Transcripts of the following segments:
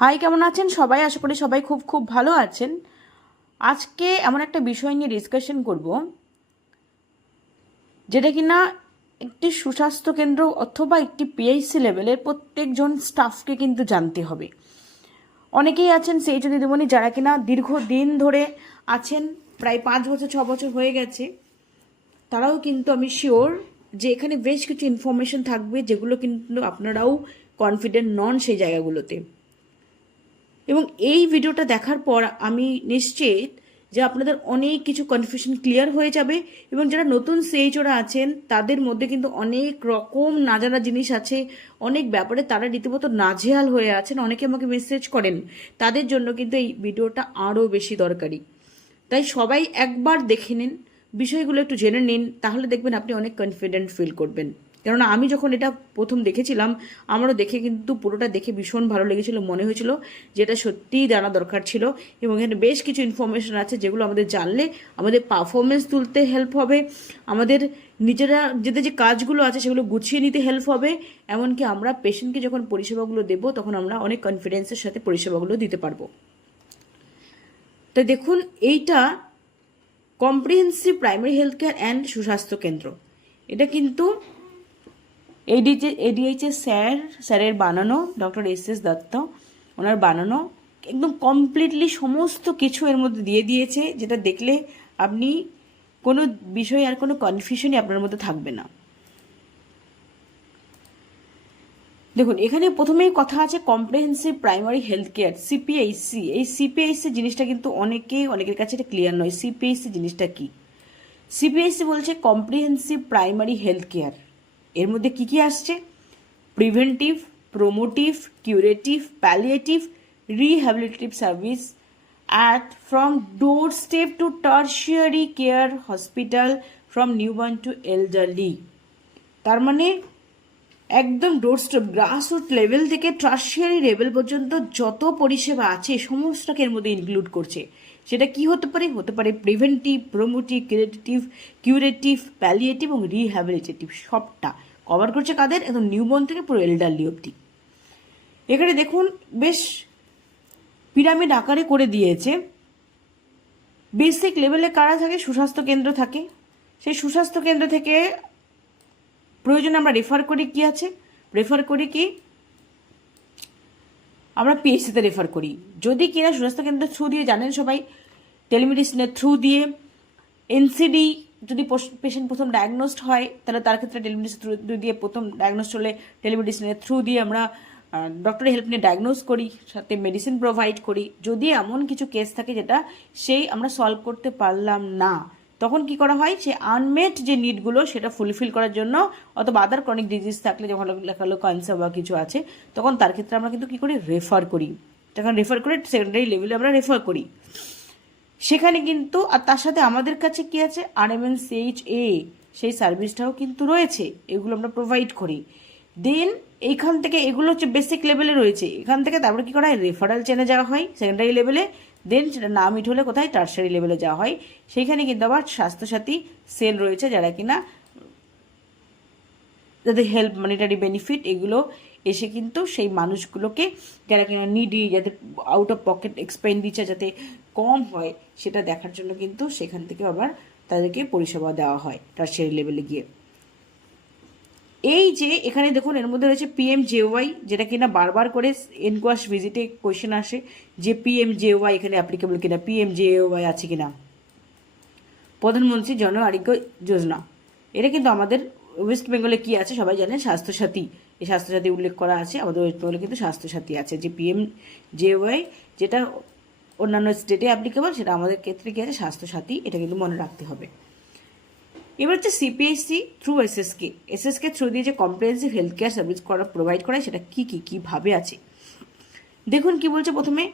High, কেমন আছেন সবাই? আশা করি সবাই খুব খুব ভালো আছেন। আজকে এমন একটা বিষয় নিয়ে ডিসকাশন করব, যেটা কিনা একটি সুস্বাস্থ্য কেন্দ্র অথবা একটি পিএইচসি লেভেলের প্রত্যেকজন স্টাফকে কিন্তু জানতে হবে। অনেকেই আছেন সেই দিদিমণি যারা কিনা দীর্ঘদিন ধরে আছেন, প্রায় 5 বছর 6 বছর হয়ে গেছে। তারাও কিন্তু আমি শিওর যে এখানে বেশ কিছু ইনফরমেশন থাকবে যেগুলো কিন্তু আপনারাও কনফিডেন্ট নন সেই জায়গাগুলোতে। এবং এই ভিডিওটা দেখার পর আমি নিশ্চিত যে আপনাদের অনেক কিছু কনফিউশন ক্লিয়ার হয়ে যাবে। এবং যারা নতুন সিএইচওরা আছেন তাদের মধ্যে কিন্তু অনেক রকম না জানা জিনিস আছে, অনেক ব্যাপারে তারা রীতিমতো নাজেহাল হয়ে আছেন। অনেকে আমাকে মেসেজ করেন, তাদের জন্য কিন্তু এই ভিডিওটা আরও বেশি দরকারি। তাই সবাই একবার দেখে নিন, বিষয়গুলো একটু জেনে নিন, তাহলে দেখবেন আপনি অনেক কনফিডেন্ট ফিল করবেন। কেননা আমি যখন এটা প্রথম দেখেছিলাম, আমারও দেখে কিন্তু পুরোটা দেখে ভীষণ ভালো লেগেছিল, মনে হয়েছিল যে এটা সত্যিই জানা দরকার ছিল। এবং এখানে বেশ কিছু ইনফরমেশন আছে যেগুলো আমাদের জানলে আমাদের পারফরমেন্স তুলতে হেল্প হবে, আমাদের নিজেদের যে কাজগুলো আছে সেগুলো গুছিয়ে নিতে হেল্প হবে। এমনকি আমরা পেশেন্টকে যখন পরিষেবাগুলো দেবো তখন আমরা অনেক কনফিডেন্সের সাথে পরিষেবাগুলো দিতে পারবো। তাই দেখুন, এইটা comprehensive primary health care and সুস্বাস্থ্য কেন্দ্র। এটা কিন্তু এডিএইচএস স্যারের বানানো, ডক্টর এস দত্ত ওনার বানানো, একদম কমপ্লিটলি সমস্ত কিছু এর মধ্যে দিয়ে দিয়েছে, যেটা দেখলে আপনি কোনো বিষয়ে আর কোনো কনফিউশনই আপনার মধ্যে থাকবে না। দেখুন, এখানে প্রথমেই কথা আছে কম্প্রিহেন্সিভ প্রাইমারি হেলথ কেয়ার, সিপিএইচসি। এই সিপিএইচসি জিনিসটা কিন্তু অনেকের কাছে এটা ক্লিয়ার নয়। সিপিএইচসি জিনিসটা কি? সিপিএইচসি বলছে কম্প্রিহেন্সিভ প্রাইমারি হেলথ কেয়ার। এর মধ্যে কি কি আসছে? Preventive, promotive, curative, palliative, rehabilitative service at from door step to tertiary care hospital, from newborn to elderly. তার মানে একদম ডোরস্টেপ, গ্রাসরুট লেভেল থেকে টার্সিয়ারি লেভেল পর্যন্ত যত পরিষেবা আছে সমস্তটাকে এর মধ্যে ইনক্লুড করছে। সেটা কি হতে পারে? হতে পারে প্রিভেন্টিভ, প্রোমোটিভ, কিউরেটিভ, প্যালিয়েটিভ এবং রিহ্যাবিলিটেটিভ। সবটা কভার করছে কাদের? একদম নিউবর্ন থেকে পুরো এল্ডারলি অবধি। এখানে দেখুন বেশ পিরামিড আকারে করে দিয়েছে। বেসিক লেভেলে কারা থাকে? সুস্বাস্থ্য কেন্দ্র থাকে। সেই সুস্বাস্থ্য কেন্দ্র থেকে প্রয়োজনে আমরা রেফার করি কি আছে? রেফার করি কি? আমরা পিএইচসিতে রেফার করি। যদি কিনা সুস্বাস্থ্য কেন্দ্রের থ্রু দিয়ে, জানেন সবাই, টেলিমেডিসিনের থ্রু দিয়ে, এনসিডি যদি পেশেন্ট প্রথম ডায়াগনোসড হয় তাহলে তার ক্ষেত্রে টেলিমেডিসিন থ্রু দিয়ে, প্রথম ডায়াগনোসড হলে টেলিমেডিসিনের থ্রু দিয়ে আমরা ডক্টরের হেল্প নিয়ে ডায়াগনোস করি, সাথে মেডিসিন প্রোভাইড করি। যদি এমন কিছু কেস থাকে যেটা আমরা সলভ করতে পারলাম না, তখন কি করা হয়? সে আনমেট যে নিডগুলো সেটা ফুলফিল করার জন্য, অথবা আদার ক্রনিক ডিজিজ থাকলে, যখন লেখা হলো ক্যান্সার বা কিছু আছে, তখন তার ক্ষেত্রে আমরা কিন্তু কী করি? রেফার করি। তখন রেফার করে সেকেন্ডারি লেভেলে আমরা রেফার করি সেখানে কিন্তু। আর তার সাথে আমাদের কাছে কি আছে? RMNCHA, সেই সার্ভিসটাও কিন্তু রয়েছে, এগুলো আমরা প্রোভাইড করি। দেন এইখান থেকে, এগুলো হচ্ছে বেসিক লেভেলে রয়েছে। এখান থেকে তারপরে কী করা হয়? রেফারেল চেনে যাওয়া হয় সেকেন্ডারি লেভেলে। দেন সেটা না মিট হলে কোথায়? টার্সারি লেভেলে যাওয়া হয়। সেইখানে কিন্তু আবার স্বাস্থ্যসাথী সেল রয়েছে, যারা কিনা যাদের হেল্প, মনিটারি বেনিফিট এগুলো এসে কিন্তু সেই মানুষগুলোকে, যারা কিনা নিডি, যাতে আউট অফ পকেট এক্সপেন্ডিচার যাতে কম হয় সেটা দেখার জন্য কিন্তু সেখান থেকে আবার তাদেরকে পরিষেবা দেওয়া হয় টার্সিয়ারি লেভেলে গিয়ে। এই যে এখানে দেখুন, এর মধ্যে রয়েছে PMJY, যেটা কিনা বারবার করে এনকোয়াশ ভিজিটে কোয়েশ্চেন আসে যে PMJY এখানে অ্যাপ্লিকেবল কিনা, PMJY আছে কিনা। প্রধানমন্ত্রী জন আরোগ্য যোজনা, এটা কিন্তু আমাদের ওয়েস্ট বেঙ্গলে কি আছে সবাই জানেন? স্বাস্থ্যসাথী। এই স্বাস্থ্যসাথী উল্লেখ করা আছে। আমাদের ওয়েস্ট বেঙ্গলে কিন্তু স্বাস্থ্যসাথী আছে। যে PMJY যেটা অন্যান্য স্টেটে অ্যাপ্লিকেবল, সেটা আমাদের ক্ষেত্রে কি আছে? স্বাস্থ্যসাথী। এটা কিন্তু মনে রাখতে হবে। এবার হচ্ছে সিপিএইচসি থ্রু SSK থ্রু দিয়ে যে comprehensive health care service provide করায়, সেটা কীভাবে আছে দেখুন। কি বলছে প্রথমে?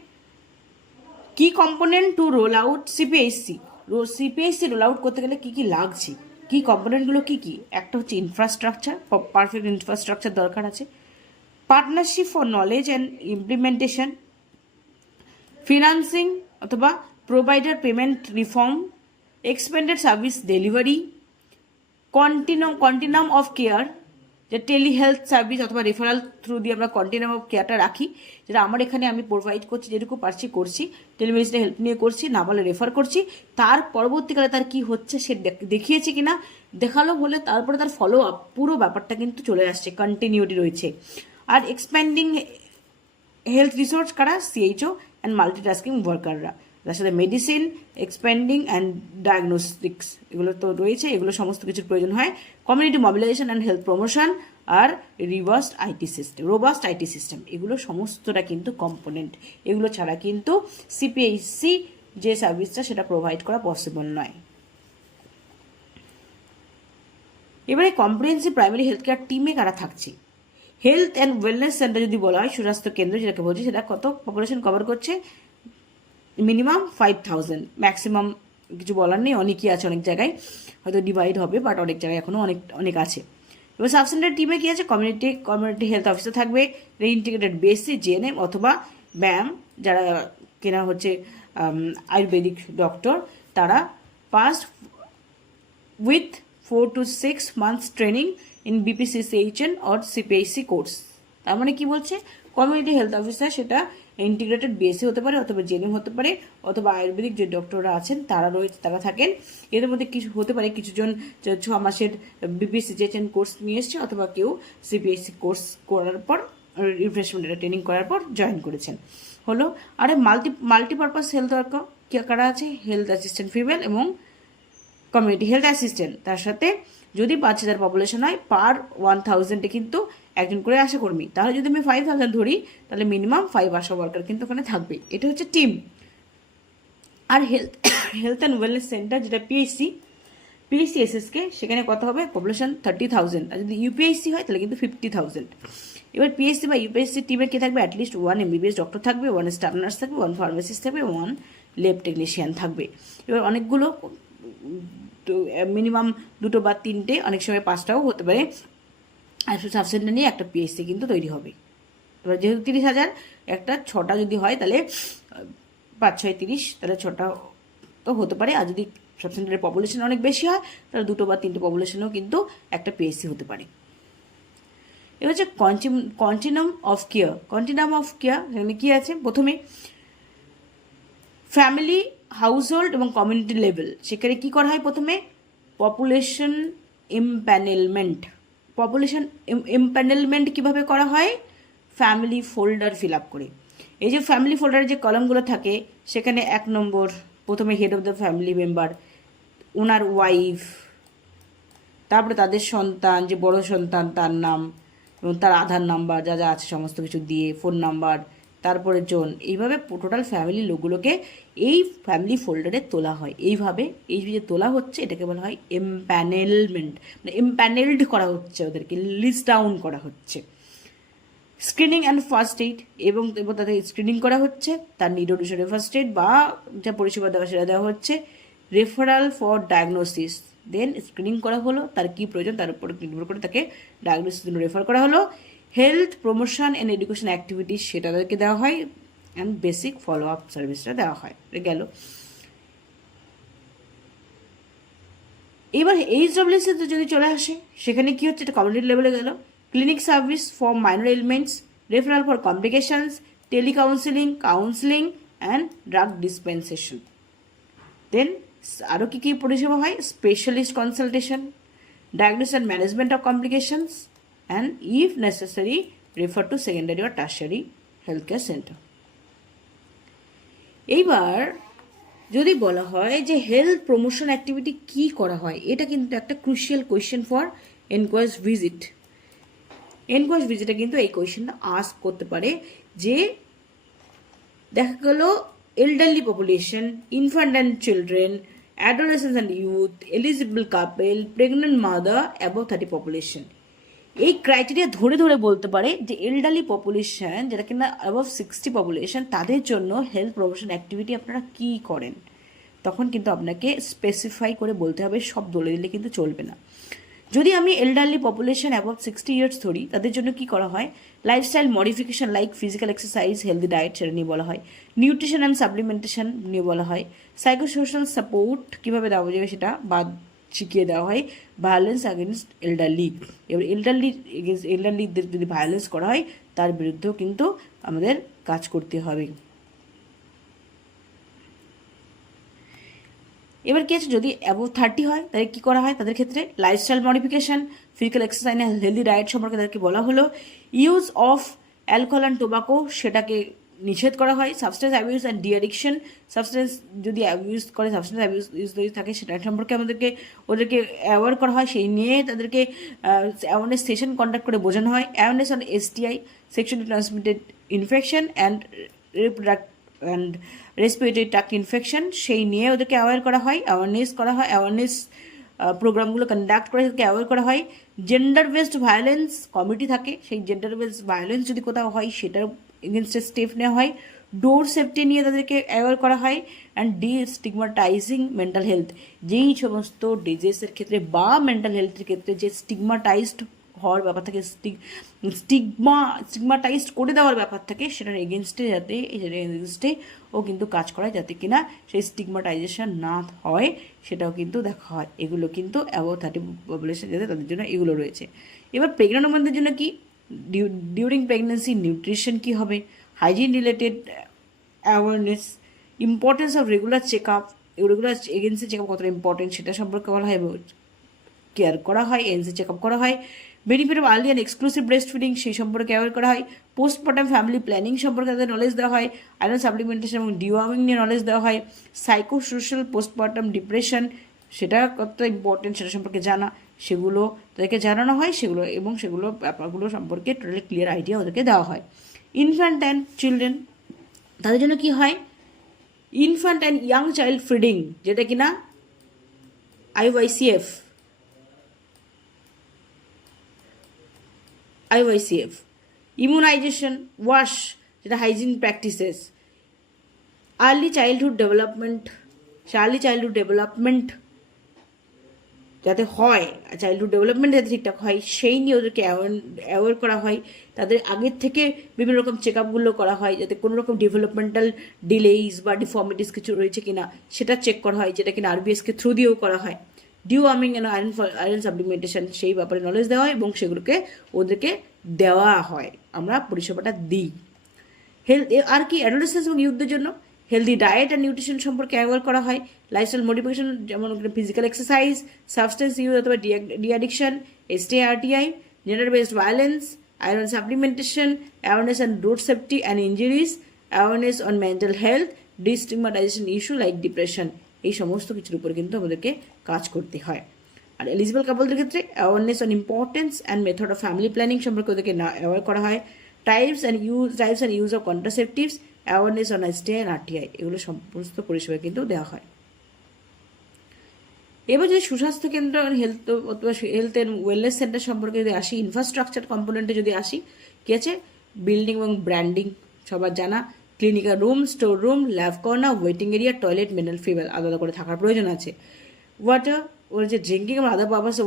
কি component to roll out CPHC roll out করতে গেলে কি লাগছে, কি কম্পোনেন্টগুলো কি? একটা হচ্ছে ইনফ্রাস্ট্রাকচার, পারফেক্ট ইনফ্রাস্ট্রাকচার দরকার আছে। Partnership for knowledge and implementation, financing অথবা provider payment reform, expended service delivery, continuum of care, যে টেলি হেলথ সার্ভিস অথবা রেফারাল থ্রু দিয়ে আমরা কন্টিনিউম অফ কেয়ারটা রাখি, যেটা আমার এখানে আমি প্রোভাইড করছি, যেটুকু পারছি করছি, টেলিমেডিসিনের হেল্প নিয়ে করছি, না বলে রেফার করছি। তার পরবর্তীকালে তার কি হচ্ছে সে দেখিয়েছে কিনা, দেখালো বলে তারপরে তার ফলো আপ পুরো ব্যাপারটা কিন্তু চলে আসছে, কন্টিনিউটি রয়েছে। আর এক্সপ্যান্ডিং হেলথ রিসোর্স কারা, সিএইচও অ্যান্ড মাল্টিটাস্কিং ওয়ার্কাররা, তার সাথে মেডিসিন, এক্সপ্যান্ডিং অ্যান্ড ডায়াগনোস্টিক্স, এগুলো তো রয়েছে, এগুলো সমস্ত কিছুর প্রয়োজন হয়। Community mobilisation and health promotion আর রোবাস্ট আইটি সিস্টেম, এগুলো সমস্তটা কিন্তু কম্পোনেন্ট। এগুলো ছাড়া কিন্তু সিপিএইচসি যে সার্ভিসটা সেটা প্রোভাইড করা পসিবল নয়। এবারে কম্প্রিহেন্সিভ প্রাইমারি হেলথ কেয়ার টিমে কারা থাকছে। হেলথ অ্যান্ড ওয়েলনেস সেন্টার যদি বলা হয়, সুস্বাস্থ্য কেন্দ্র যেটাকে বলছি, সেটা কত পপুলেশন কভার করছে, মিনিমাম 5000, ম্যাক্সিমাম কিছু বলার নেই, অনেকই আছে, অনেক জায়গায় হয়তো ডিভাইড হবে, বাট অনেক জায়গায় এখনও অনেক আছে। এবার সাব সেন্টার টিমে কী আছে, কমিউনিটি হেলথ অফিসার থাকবে, ইন্টিগ্রেটেড বিএসসি, জিএনএম অথবা ব্যায়াম, যারা কেনা হচ্ছে আয়ুর্বেদিক ডক্টর, তারা passed with 4 to 6 months training in BPCCHN or CPHC course. তার মানে কি বলছে, কমিউনিটি হেলথ অফিসার সেটা ইন্টিগ্রেটেড বিএসসি হতে পারে, অথবা জেএনএম হতে পারে, অথবা আয়ুর্বেদিক যে ডক্টররা আছেন তারা থাকেন। এদের মধ্যে কিছু হতে পারে, কিছুজন 6 মাসের বিপিসিসিএইচএন কোর্স নিয়ে এসছে, অথবা কেউ সিপিএইচসি কোর্স করার পর রিফ্রেশমেন্ট ট্রেনিং করার পর জয়েন করেছেন। হলো। আর মাল্টিপারপাস হেলথ ওয়ার্কার কারা আছে, হেলথ অ্যাসিস্ট্যান্ট ফিমেল এবং কমিউনিটি হেলথ অ্যাসিস্ট্যান্ট, তার সাথে যদি 5000 পপুলেশন হয়, পার 1000-এ কিন্তু একজন করে আশা কর্মী। তাহলে যদি আমি 5000 ধরি, তাহলে মিনিমাম 5 আশা ওয়ার্কার কিন্তু ওখানে থাকবে। এটা হচ্ছে টিম। আর হেলথ অ্যান্ড ওয়েলনেস সেন্টার যেটা পিএইচসি এসএসকে, সেখানে কত হবে, পপুলেশন 30,000। আর যদি ইউপিএইচসি হয় তাহলে কিন্তু 50,000। এবার পিএইচসি বা ইউপিএইচসি টিমে কে থাকবে, অ্যাটলিস্ট 1 এমবিবিএস ডক্টর থাকবে, 1 স্টাফ নার্স থাকবে, 1 ফার্মাসিস্ট থাকবে, 1 ল্যাব টেকনিশিয়ান থাকবে। এবার অনেকগুলো মিনিমাম 2 বা 3টে, অনেক সময় 5টাও হতে পারে, আর সাব সেন্টার নিয়ে একটা পিএইচসি কিন্তু তৈরি হবে। এবার যেহেতু 30,000, একটা 6টা যদি হয় তাহলে 5-6 30, তাহলে 6টা তো হতে পারে। আর যদি সাব সেন্টারের পপুলেশন অনেক বেশি হয়, তাহলে 2 বা 3টে পপুলেশনেও কিন্তু একটা পিএইচসি হতে পারে। এবার হচ্ছে কন্টিনিউম অফ কেয়ার। এখানে কী আছে, প্রথমে ফ্যামিলি, হাউসহোল্ড এবং কমিউনিটি লেভেল। সেখানে কী করা হয়, প্রথমে পপুলেশন এমপ্যানেলমেন্ট কীভাবে করা হয়, ফ্যামিলি ফোল্ডার ফিল আপ করে। এই যে ফ্যামিলি ফোল্ডারের যে কলামগুলো থাকে, সেখানে 1 নম্বর প্রথমে head of the family member, owner wife, তারপরে তাদের সন্তান, যে বড় সন্তান তার নাম এবং তার আধার নাম্বার, যা যা আছে সমস্ত কিছু দিয়ে, ফোন নাম্বার, তারপরে জন, এইভাবে টোটাল ফ্যামিলি লোকগুলোকে এই ফ্যামিলি ফোল্ডারে তোলা হয়। এইভাবে এই যে তোলা হচ্ছে, এটাকে বলা হয় এমপ্যানেলমেন্ট, মানে এমপ্যানেলড করা হচ্ছে, ওদেরকে লিস্ট ডাউন করা হচ্ছে। স্ক্রিনিং অ্যান্ড ফার্স্ট এইড, এবং তাদের স্ক্রিনিং করা হচ্ছে, তার নিড অনুসারে ফার্স্ট এইড বা যা পরিষেবা দেওয়া সেটা দেওয়া হচ্ছে। Referral for diagnosis, then screening করা হলো, তার কী প্রয়োজন তার উপর নির্ভর করে তাকে ডায়াগনোসিসের জন্য রেফার করা হলো। Health promotion and education activities, সেটা তাদেরকে দেওয়া হয়, অ্যান্ড বেসিক ফলো আপ সার্ভিসটা দেওয়া হয়। গেল। এবার এইচডব্লিউসিতে যদি চলে আসে, সেখানে কী হচ্ছে, এটা কমিউনিটি লেভেলে গেল। Clinic service for minor elements, referral for complications, telecounselling, counselling and drug dispensation. Then আরও কী কী পরিষেবা হয়, specialist consultation, diagnosis and management of complications, and if necessary refer to secondary or tertiary health care centre. এইবার যদি বলা হয় যে হেলথ প্রমোশন অ্যাক্টিভিটি কী করা হয়, এটা কিন্তু একটা ক্রুশিয়াল কোয়েশ্চেন ফর এনকোয়ারিজ ভিজিট। এনকোয়ারিজ ভিজিটে কিন্তু এই কোয়েশ্চেনটা আস্ক করতে পারে যে দেখা গেল elderly population, infant and children, adolescence and youth, eligible couple, pregnant mother, above 30 population. এই ক্রাইটেরিয়া ধরে ধরে বলতে পারে যে এল্ডারলি পপুলেশন, যেটা কিনা অ্যাবভ 60 পপুলেশন, তাদের জন্য হেলথ প্রমোশন অ্যাক্টিভিটি আপনারা কী করেন। তখন কিন্তু আপনাকে স্পেসিফাই করে বলতে হবে, সব বলে দিলে কিন্তু চলবে না। যদি আমি এল্ডারলি পপুলেশন অ্যাবভ 60 ইয়ার্স ধরি, তাদের জন্য কি করা হয়, lifestyle modification like physical exercise, healthy diet, সেটা নিয়ে বলা হয়। নিউট্রিশন অ্যান্ড সাপ্লিমেন্টেশন নিয়ে বলা হয়। সাইকোসোশ্যাল সাপোর্ট কীভাবে দেওয়া যাবে সেটা, বা শিখিয়ে দেওয়া হয় ভায়োলেন্স অ্যাগেনস্ট এল্ডারলি। এবার এল্ডারলিদের যদি ভায়োলেন্স করা হয় তার বিরুদ্ধেও কিন্তু আমাদের কাজ করতে হবে। এবার কি আছে, যদি অ্যাবোভ 30 হয় তাদের কী করা হয়, তাদের ক্ষেত্রে lifestyle modification, physical exercise, healthy diet সম্পর্কে তাদেরকে বলা হলো। Use of alcohol and tobacco সেটাকে নিষেধ করা হয়। Substance abuse and D addiction, substance যদি অ্যাবিউজ করে, সাবস্টেন্স অ্যাবিউজ যদি থাকে সেটা সম্পর্কে ওদেরকে অ্যাওয়ার করা হয়, সেই নিয়ে তাদেরকে অ্যাওয়ারনেস সেশন কন্ডাক্ট করে বোঝানো হয়। Awareness on STI, sexually transmitted infection and respiratory tract infection, সেই নিয়ে ওদেরকে অ্যাওয়ার করা হয়, অ্যাওয়ারনেস প্রোগ্রামগুলো কন্ডাক্ট করে তাদেরকে অ্যাওয়ার করা হয়। জেন্ডার বেসড ভায়োলেন্স কমিটি থাকে, সেই জেন্ডার বেসড ভায়োলেন্স যদি কোথাও হয় সেটার এগেনস্টে স্টেপ নেওয়া হয়। ডোর সেফটি নিয়ে তাদেরকে অ্যাওয়ার করা হয়। অ্যান্ড স্টিগমাটাইজিং মেন্টাল হেলথ, যেই সমস্ত ডিজিজের ক্ষেত্রে বা মেন্টাল হেলথের ক্ষেত্রে যে স্টিগমাটাইজড হওয়ার ব্যাপার থাকে, স্টিগমাটাইজড করে দেওয়ার ব্যাপার থাকে, সেটার এগেনস্টে ও কিন্তু কাজ করায় যাতে কিনা সেই স্টিগমাটাইজেশন না হয় সেটাও কিন্তু দেখা হয়। এগুলো কিন্তু অ্যাবোভ 30 পপুলেশন যাতে তাদের জন্য এগুলো রয়েছে। এবার প্রেগনেন্ট ওমেনদের জন্য কি, ডিউরিং প্রেগনেন্সি নিউট্রিশন কী হবে, hygiene related awareness, importance of regular check up, regular agency check up কতটা ইম্পর্টেন্ট সেটা সম্পর্কে বলা হয়, কেয়ার করা হয়, এনসি চেক আপ করা হয়। Benefit of early and exclusive breast feeding সেই সম্পর্কে অ্যাওয়ার করা হয়। পোস্টমর্টম ফ্যামিলি প্ল্যানিং সম্পর্কে তাদের নলেজ দেওয়া হয়। আয়রন সাপ্লিমেন্টেশন এবং ডিওয়ার্মিং নিয়ে নলেজ দেওয়া হয়। সাইকো সোশ্যাল পোস্টমর্টম ডিপ্রেশন সেটা কতটা ইম্পর্টেন্ট সেটা সম্পর্কে জানা, সেগুলো তাদেরকে জানানো হয়, সেগুলো ব্যাপারগুলো সম্পর্কে টোটালি ক্লিয়ার আইডিয়া ওদেরকে দেওয়া হয়। ইনফ্যান্ট অ্যান্ড চিলড্রেন, তাদের জন্য কি হয়, infant and young child feeding যেটা কিনা IYCF, ইমিউনাইজেশন, ওয়াশ যেটা hygiene practices, early childhood development যাতে হয়, চাইল্ডহুড ডেভেলপমেন্ট যাতে ঠিকঠাক হয় সেই নিয়ে ওদেরকে অ্যাওয়ার করা হয়। তাদের আগের থেকে বিভিন্ন রকম চেক আপগুলো করা হয় যাতে কোনো রকম ডেভেলপমেন্টাল ডিলেইস বা ডিফর্মিটিস কিছু রয়েছে কিনা সেটা চেক করা হয়, যেটা কিনা RBSকে থ্রু দিয়েও করা হয়। ডিওয়ার্মিং অ্যান্ড আয়রন সাপ্লিমেন্টেশন সেই ব্যাপারে নলেজ দেওয়া হয় এবং সেগুলোকে ওদেরকে দেওয়া হয়, আমরা পরিষেবাটা দিই। হেলথ আর কি অ্যাডোলেসেন্স এবং ইউথদের জন্য হেলদি ডায়েট অ্যান্ড নিউট্রিশন সম্পর্কে অ্যাওয়ার করা হয়। লাইফস্টাইল মডিফিকেশন যেমন ফিজিক্যাল এক্সারসাইজ, সাবস্টেন্স ইউজ অথবা de addiction, STI, gender based violence, iron supplementation, awareness on road safety and injuries, awareness on mental health, destigmatization issue like depression, এই সমস্ত কিছুর উপর কিন্তু আমাদেরকে কাজ করতে হয়। আর এলিজিবল কাপলদের ক্ষেত্রে awareness on importance and method of family planning সম্পর্কে ওদেরকে অ্যাওয়ার করা হয়। Types and use of contraceptives, awareness on STI and RTI, এগুলো সমস্ত পরিষেবা কিন্তু দেওয়া হয়। এবার যদি সুস্বাস্থ্য কেন্দ্র হেলথ অথবা হেলথ অ্যান্ড ওয়েলনেস সেন্টার সম্পর্কে যদি আসি, ইনফ্রাস্ট্রাকচার কম্পোনেন্টে যদি আসি, কী আছে, বিল্ডিং এবং ব্র্যান্ডিং সবার জানা, clinical room, store room, lab corner, waiting area, toilet, mineral fuel আলাদা করে থাকার প্রয়োজন আছে। ওয়াটার, ওর যে ড্রিঙ্কিং এবং আদার পারপাসে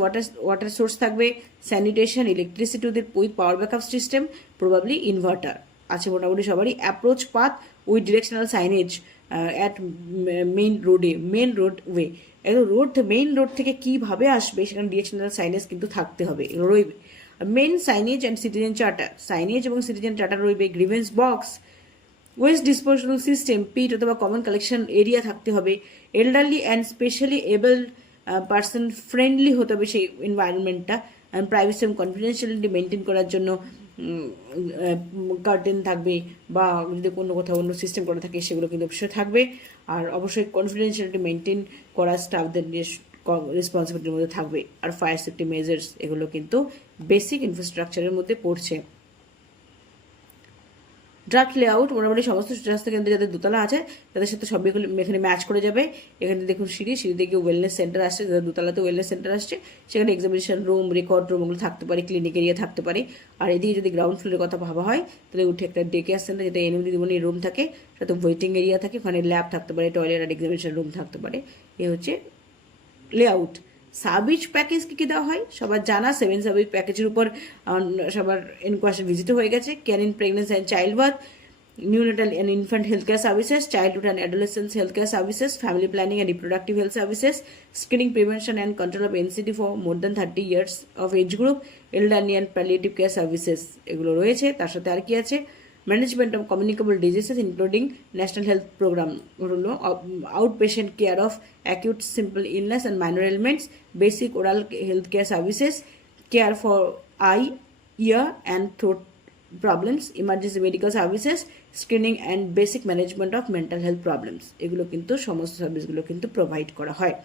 ওয়াটার সোর্স থাকবে, sanitation, electricity with power backup system, probably inverter আছে মোটামুটি সবারই। Approach path with directional signage at main roadway, main road থেকে কীভাবে আসবে সেখানে ডিরেকশনাল সাইনেজ কিন্তু থাকতে হবে, এগুলো রইবে। Main signage and citizen charter, signage এবং সিটিজেন চার্টার রইবে। Grievance box, waste disposal system, pit অথবা কমন কালেকশন এরিয়া থাকতে হবে। Elderly and specially abled person friendly হতে হবে সেই এনভায়রনমেন্টটা। প্রাইভেসি এবং কনফিডেন্সিয়ালিটি মেনটেন করার জন্য কার্টেন থাকবে বা যদি কোথাও অন্য সিস্টেম করা থাকে সেগুলো কিন্তু অবশ্যই থাকবে। আর অবশ্যই কনফিডেন্সিয়ালিটি মেনটেন করা স্টাফদের রেসপন্সিবিলিটির মধ্যে থাকবে। আর ফায়ার সেফটি মেজার্স এগুলো কিন্তু বেসিক ইনফ্রাস্ট্রাকচারের মধ্যে পড়ছে। ড্রাগ লেআউট, মোটামুটি সমস্ত স্বাস্থ্য কেন্দ্রে যাদের দোতলা আছে তাদের সাথে সবগুলো এখানে ম্যাচ করে যাবে। এখানে দেখুন সিঁড়ি গিয়ে ওয়েলনেস সেন্টার আসছে, যাদের দোতলাতে ওয়েলনেস সেন্টার আসছে সেখানে এক্সামিনেশন রুম, রেকর্ড রুম ওগুলো থাকতে পারে, ক্লিনিক এরিয়া থাকতে পারে। আর এদিকে যদি গ্রাউন্ড ফ্লোরের কথা ভাবা হয় তাহলে উঠে একটা ডে কেয়ার সেন্টার যেটা এনএমডি দিবনি রুম থাকে, সাথে ওয়েটিং এরিয়া থাকে, ওখানে ল্যাব থাকতে পারে, টয়লেট আর এক্সামিনেশন রুম থাকতে পারে। এ হচ্ছে লেআউট। সাবিজ প্যাকেজ কী কী দেওয়া হয় সবার জানা, 7 সাবিজ প্যাকেজের উপর সবার ইনকোয়ারি ভিজিট হয়ে গেছে। Care in pregnancy and child birth, neonatal and infant healthcare services, childhood and adolescence healthcare services, family planning and reproductive health services, screening, prevention and control of NCD for more than 30 years of age group, elderly and palliative care services এগুলো রয়েছে। তার সাথে আর কি আছে, management of communicable diseases including national health program হলো out patient care of acute simple illness and minor elements, basic oral health care services, care for eye, ear and throat problems, emergency medical services, screening and basic management of mental health problems এগুলো কিন্তু সমস্ত সার্ভিসগুলো কিন্তু provide করা হয়।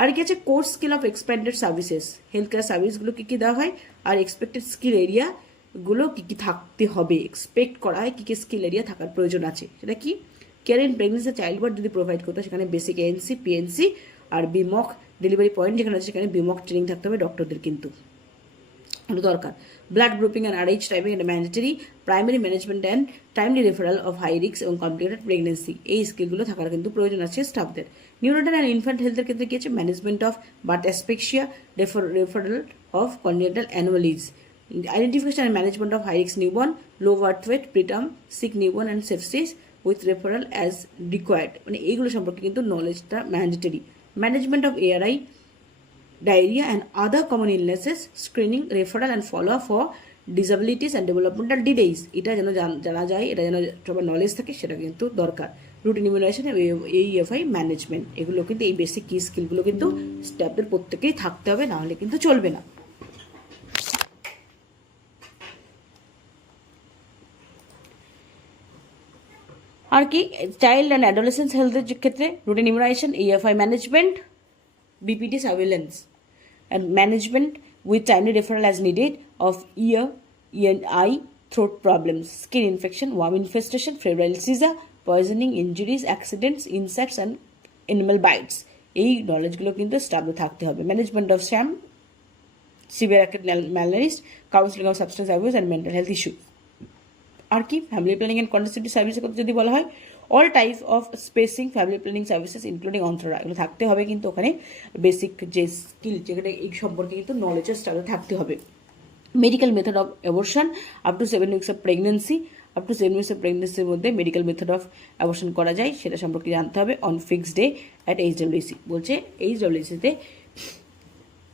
আর কি আছে, course skill of expanded services, health care সার্ভিসগুলো কী কী দেওয়া হয়, আর এক্সপেক্টেড স্কিল এরিয়াগুলো কী কী থাকতে হবে, এক্সপেক্ট করা হয় কী কী স্কিল এরিয়া থাকার প্রয়োজন আছে, সেটা কি, care in pregnancy child birth যদি প্রোভাইড করতে হয় সেখানে বেসিক এএনসি, পিএনসি আর বিমক ডেলিভারি পয়েন্ট যেখানে আছে সেখানে বিমক ট্রেনিং থাকতে হবে ডক্টরদের কিন্তু দরকার। Blood grouping and RH typing and mandatory, primary management and timely referral of high risk এবং কমপ্লিকেটেড প্রেগনেন্সি, এই স্কিলগুলো থাকার কিন্তু প্রয়োজন আছে স্টাফদের। নিউরোটাল অ্যান্ড ইনফ্যান্ট হেলথের ক্ষেত্রে কি আছে, management of birth asphyxia, referral of congenital anomalies, identification and management of high risk newborn, low birth weight, preterm, sick newborn and sepsis with referral as required, মানে এইগুলো সম্পর্কে কিন্তু নলেজটা mandatory. Management of ARI, diarrhea and other common illnesses, screening, referral and follow-up for disabilities and developmental delays, এটা যেন জানা যায়, এটা যেন সবার নলেজ থাকে, সেটা কিন্তু দরকার। রুটিন ইমিউনাইজেশন, এইএফআই ম্যানেজমেন্ট, এগুলো কিন্তু এই বেসিক কি স্কিলগুলো কিন্তু স্টাফদের প্রত্যেকেই থাকতে হবে, নাহলে কিন্তু চলবে না। আর কি, চাইল্ড অ্যান্ড অ্যাডোলেসেন্স হেলথের ক্ষেত্রে routine immunisation, AEFI management, BPT surveillance and management with timely referral as needed of ear and eye, throat problems, skin infection, worm infestation, febrile seizure, poisoning, injuries, accidents, insects and animal bites, এই নলেজগুলো কিন্তু স্টাফে থাকতে হবে। Management of SAM, severe acute malnourish, counselling of substance abuse and mental health issue. আর কি, family planning and contraceptive সার্ভিসের কথা যদি বলা হয়, all type of spacing family planning services including অন্ত্ররা, এগুলো থাকতে হবে কিন্তু ওখানে বেসিক যে স্কিল যেখানে এই সম্পর্কে কিন্তু নলেজের স্টাফে থাকতে হবে। Medical method of abortion up to 7 weeks of pregnancy, up to 7 weeks of প্রেগনেন্সির মধ্যে মেডিকেল মেথড অফ অ্যাবর্শন করা যায় সেটা সম্পর্কে জানতে হবে। অন ফিক্সড ডে অ্যাট এইচডব্লিউসি, বলছে এইচডব্লিউসিতে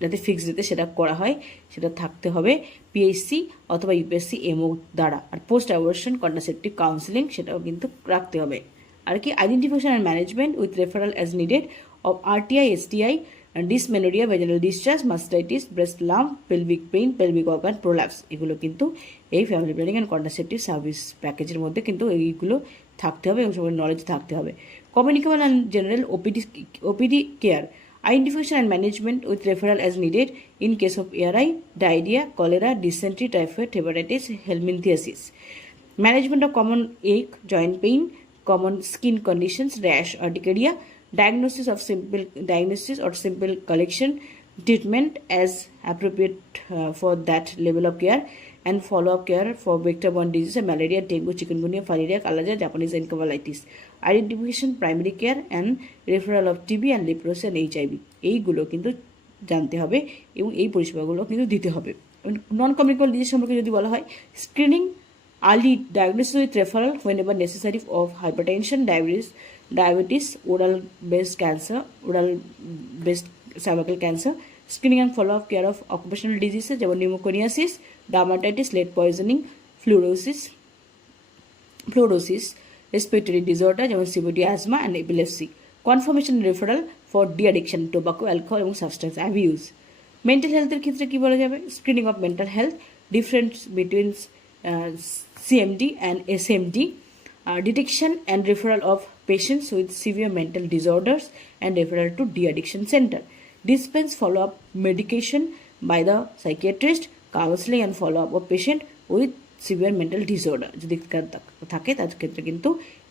যাতে ফিক্সড ডেতে সেটা করা হয় সেটা থাকতে হবে পিএইচসি অথবা ইউপিএসসি এমও দ্বারা। আর পোস্ট অ্যাবর্শন কন্ট্রাসেপটিভ কাউন্সিলিং সেটাও কিন্তু রাখতে হবে। আর কি, identification and management with referral as needed of RTI, STI, dysmenorrhoea, ভেজানাল discharge, mastitis, breast lump, pelvic pain, pelvic organ prolapse, এগুলো কিন্তু এই family planning and contraceptive service প্যাকেজের মধ্যে কিন্তু এইগুলো থাকতে হবে এবং সবার নলেজ থাকতে হবে। Communicable and general OPD care, identification and management with referral as needed in case of ARI, diarrhea, cholera, dysentery, typhoid, hepatitis, helminthiasis. Management of common ache, joint pain, common skin conditions, rash, urticaria, diagnosis or simple collection, treatment as appropriate for that level of care, and follow-up care for vector-borne diseases, malaria, dengue, chikungunya, filaria, kalaja, Japanese encephalitis. Identification, primary care and referral of TB and leprosy and HIV, এইগুলো কিন্তু জানতে হবে এবং এই পরিষেবাগুলো কিন্তু দিতে হবে। নন কমিউনিকেবল ডিজিজ সম্পর্কে যদি বলা হয়, screening, early diagnosis with referral when ever necessary of hypertension, diabetes, oral based cancer, oral based cervical cancer, screening and follow up care of occupational diseases যেমন নিউমোকোনিয়াসিস, dermatitis, lead poisoning, fluorosis, respiratory disorder যেমন COPD, asthma and epilepsy, confirmation referral for de-addiction, tobacco, alcohol এবং substance abuse. Mental হেলথের ক্ষেত্রে কী বলা যাবে, screening of mental health, difference between CMD and SMD, detection and referral of patients with severe mental disorders and referral to de-addiction center, dispense follow-up medication by the psychiatrist, counselling and follow up of patient with severe mental disorder যদি থাকে তার ক্ষেত্রে কিন্তু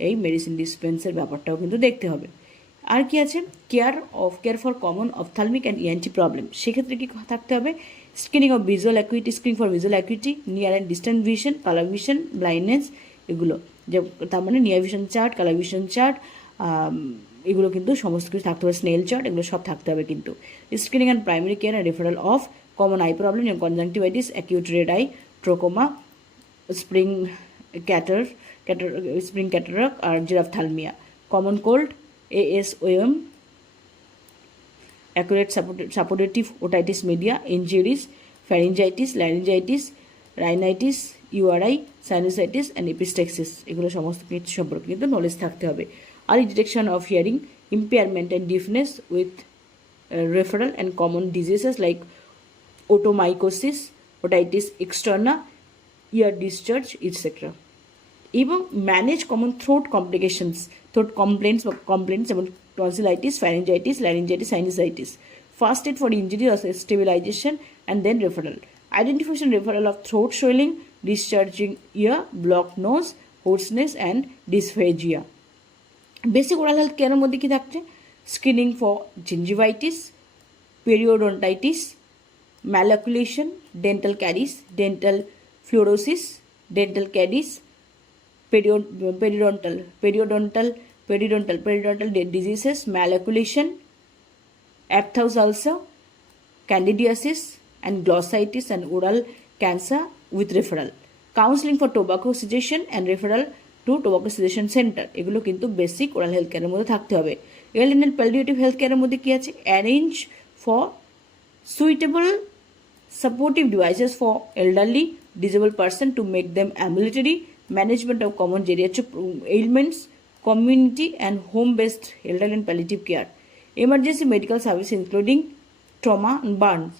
এই medicine ডিসপেন্সের ব্যাপারটাও কিন্তু দেখতে হবে। আর কি আছে, care for common ophthalmic and ENT problem, সেক্ষেত্রে কি থাকতে হবে, screening of visual acuity, screening for visual acuity, near and distant vision, colour vision, blindness, এগুলো যে তার মানে near vision chart, colour vision chart, এগুলো কিন্তু সমস্ত কিছু থাকতে হবে, স্নেল চার্ট, এগুলো সব থাকতে হবে কিন্তু। Screening and primary care and referral of common eye problem and conjunctivitis, acute red eye, trachoma, spring catarrh, spring cataract আর xerophthalmia, common cold ASOM, acute suppurative otitis media, injuries, pharyngitis, laryngitis, rhinitis, URI, sinusitis and epistaxis, এগুলো সমস্ত কিছু সম্পর্কে কিন্তু knowledge থাকতে হবে। আর detection of hearing impairment and deafness with referral and common diseases like otomycosis, otitis externa, ear discharge, etc. এবং manage common throat complaints যেমন tonsillitis, pharyngitis, laryngitis, sinusitis. First aid for injury or stabilization and then referral. Identification referral of throat swelling, discharging ear, blocked nose, hoarseness and dysphagia. Basic oral health care মধ্যে কি থাকছে? Screening for gingivitis, periodontitis, malaculation, dental caries, dental fluorosis, dental caries, periodontal diseases, malaculation, aphthous ulcer, candidiasis and glossitis and oral cancer with referral. Counseling for tobacco cessation and referral to tobacco cessation center. এগুলো কিন্তু basic oral health কেয়ারের মধ্যে থাকতে হবে। Elderly and palliative health কেয়ারের মধ্যে কি আছে? Arrange for suitable supportive devices for elderly disabled person to make them ambulatory, management of common geriatric ailments, community and home-based elderly and palliative care, emergency medical service including trauma and burns,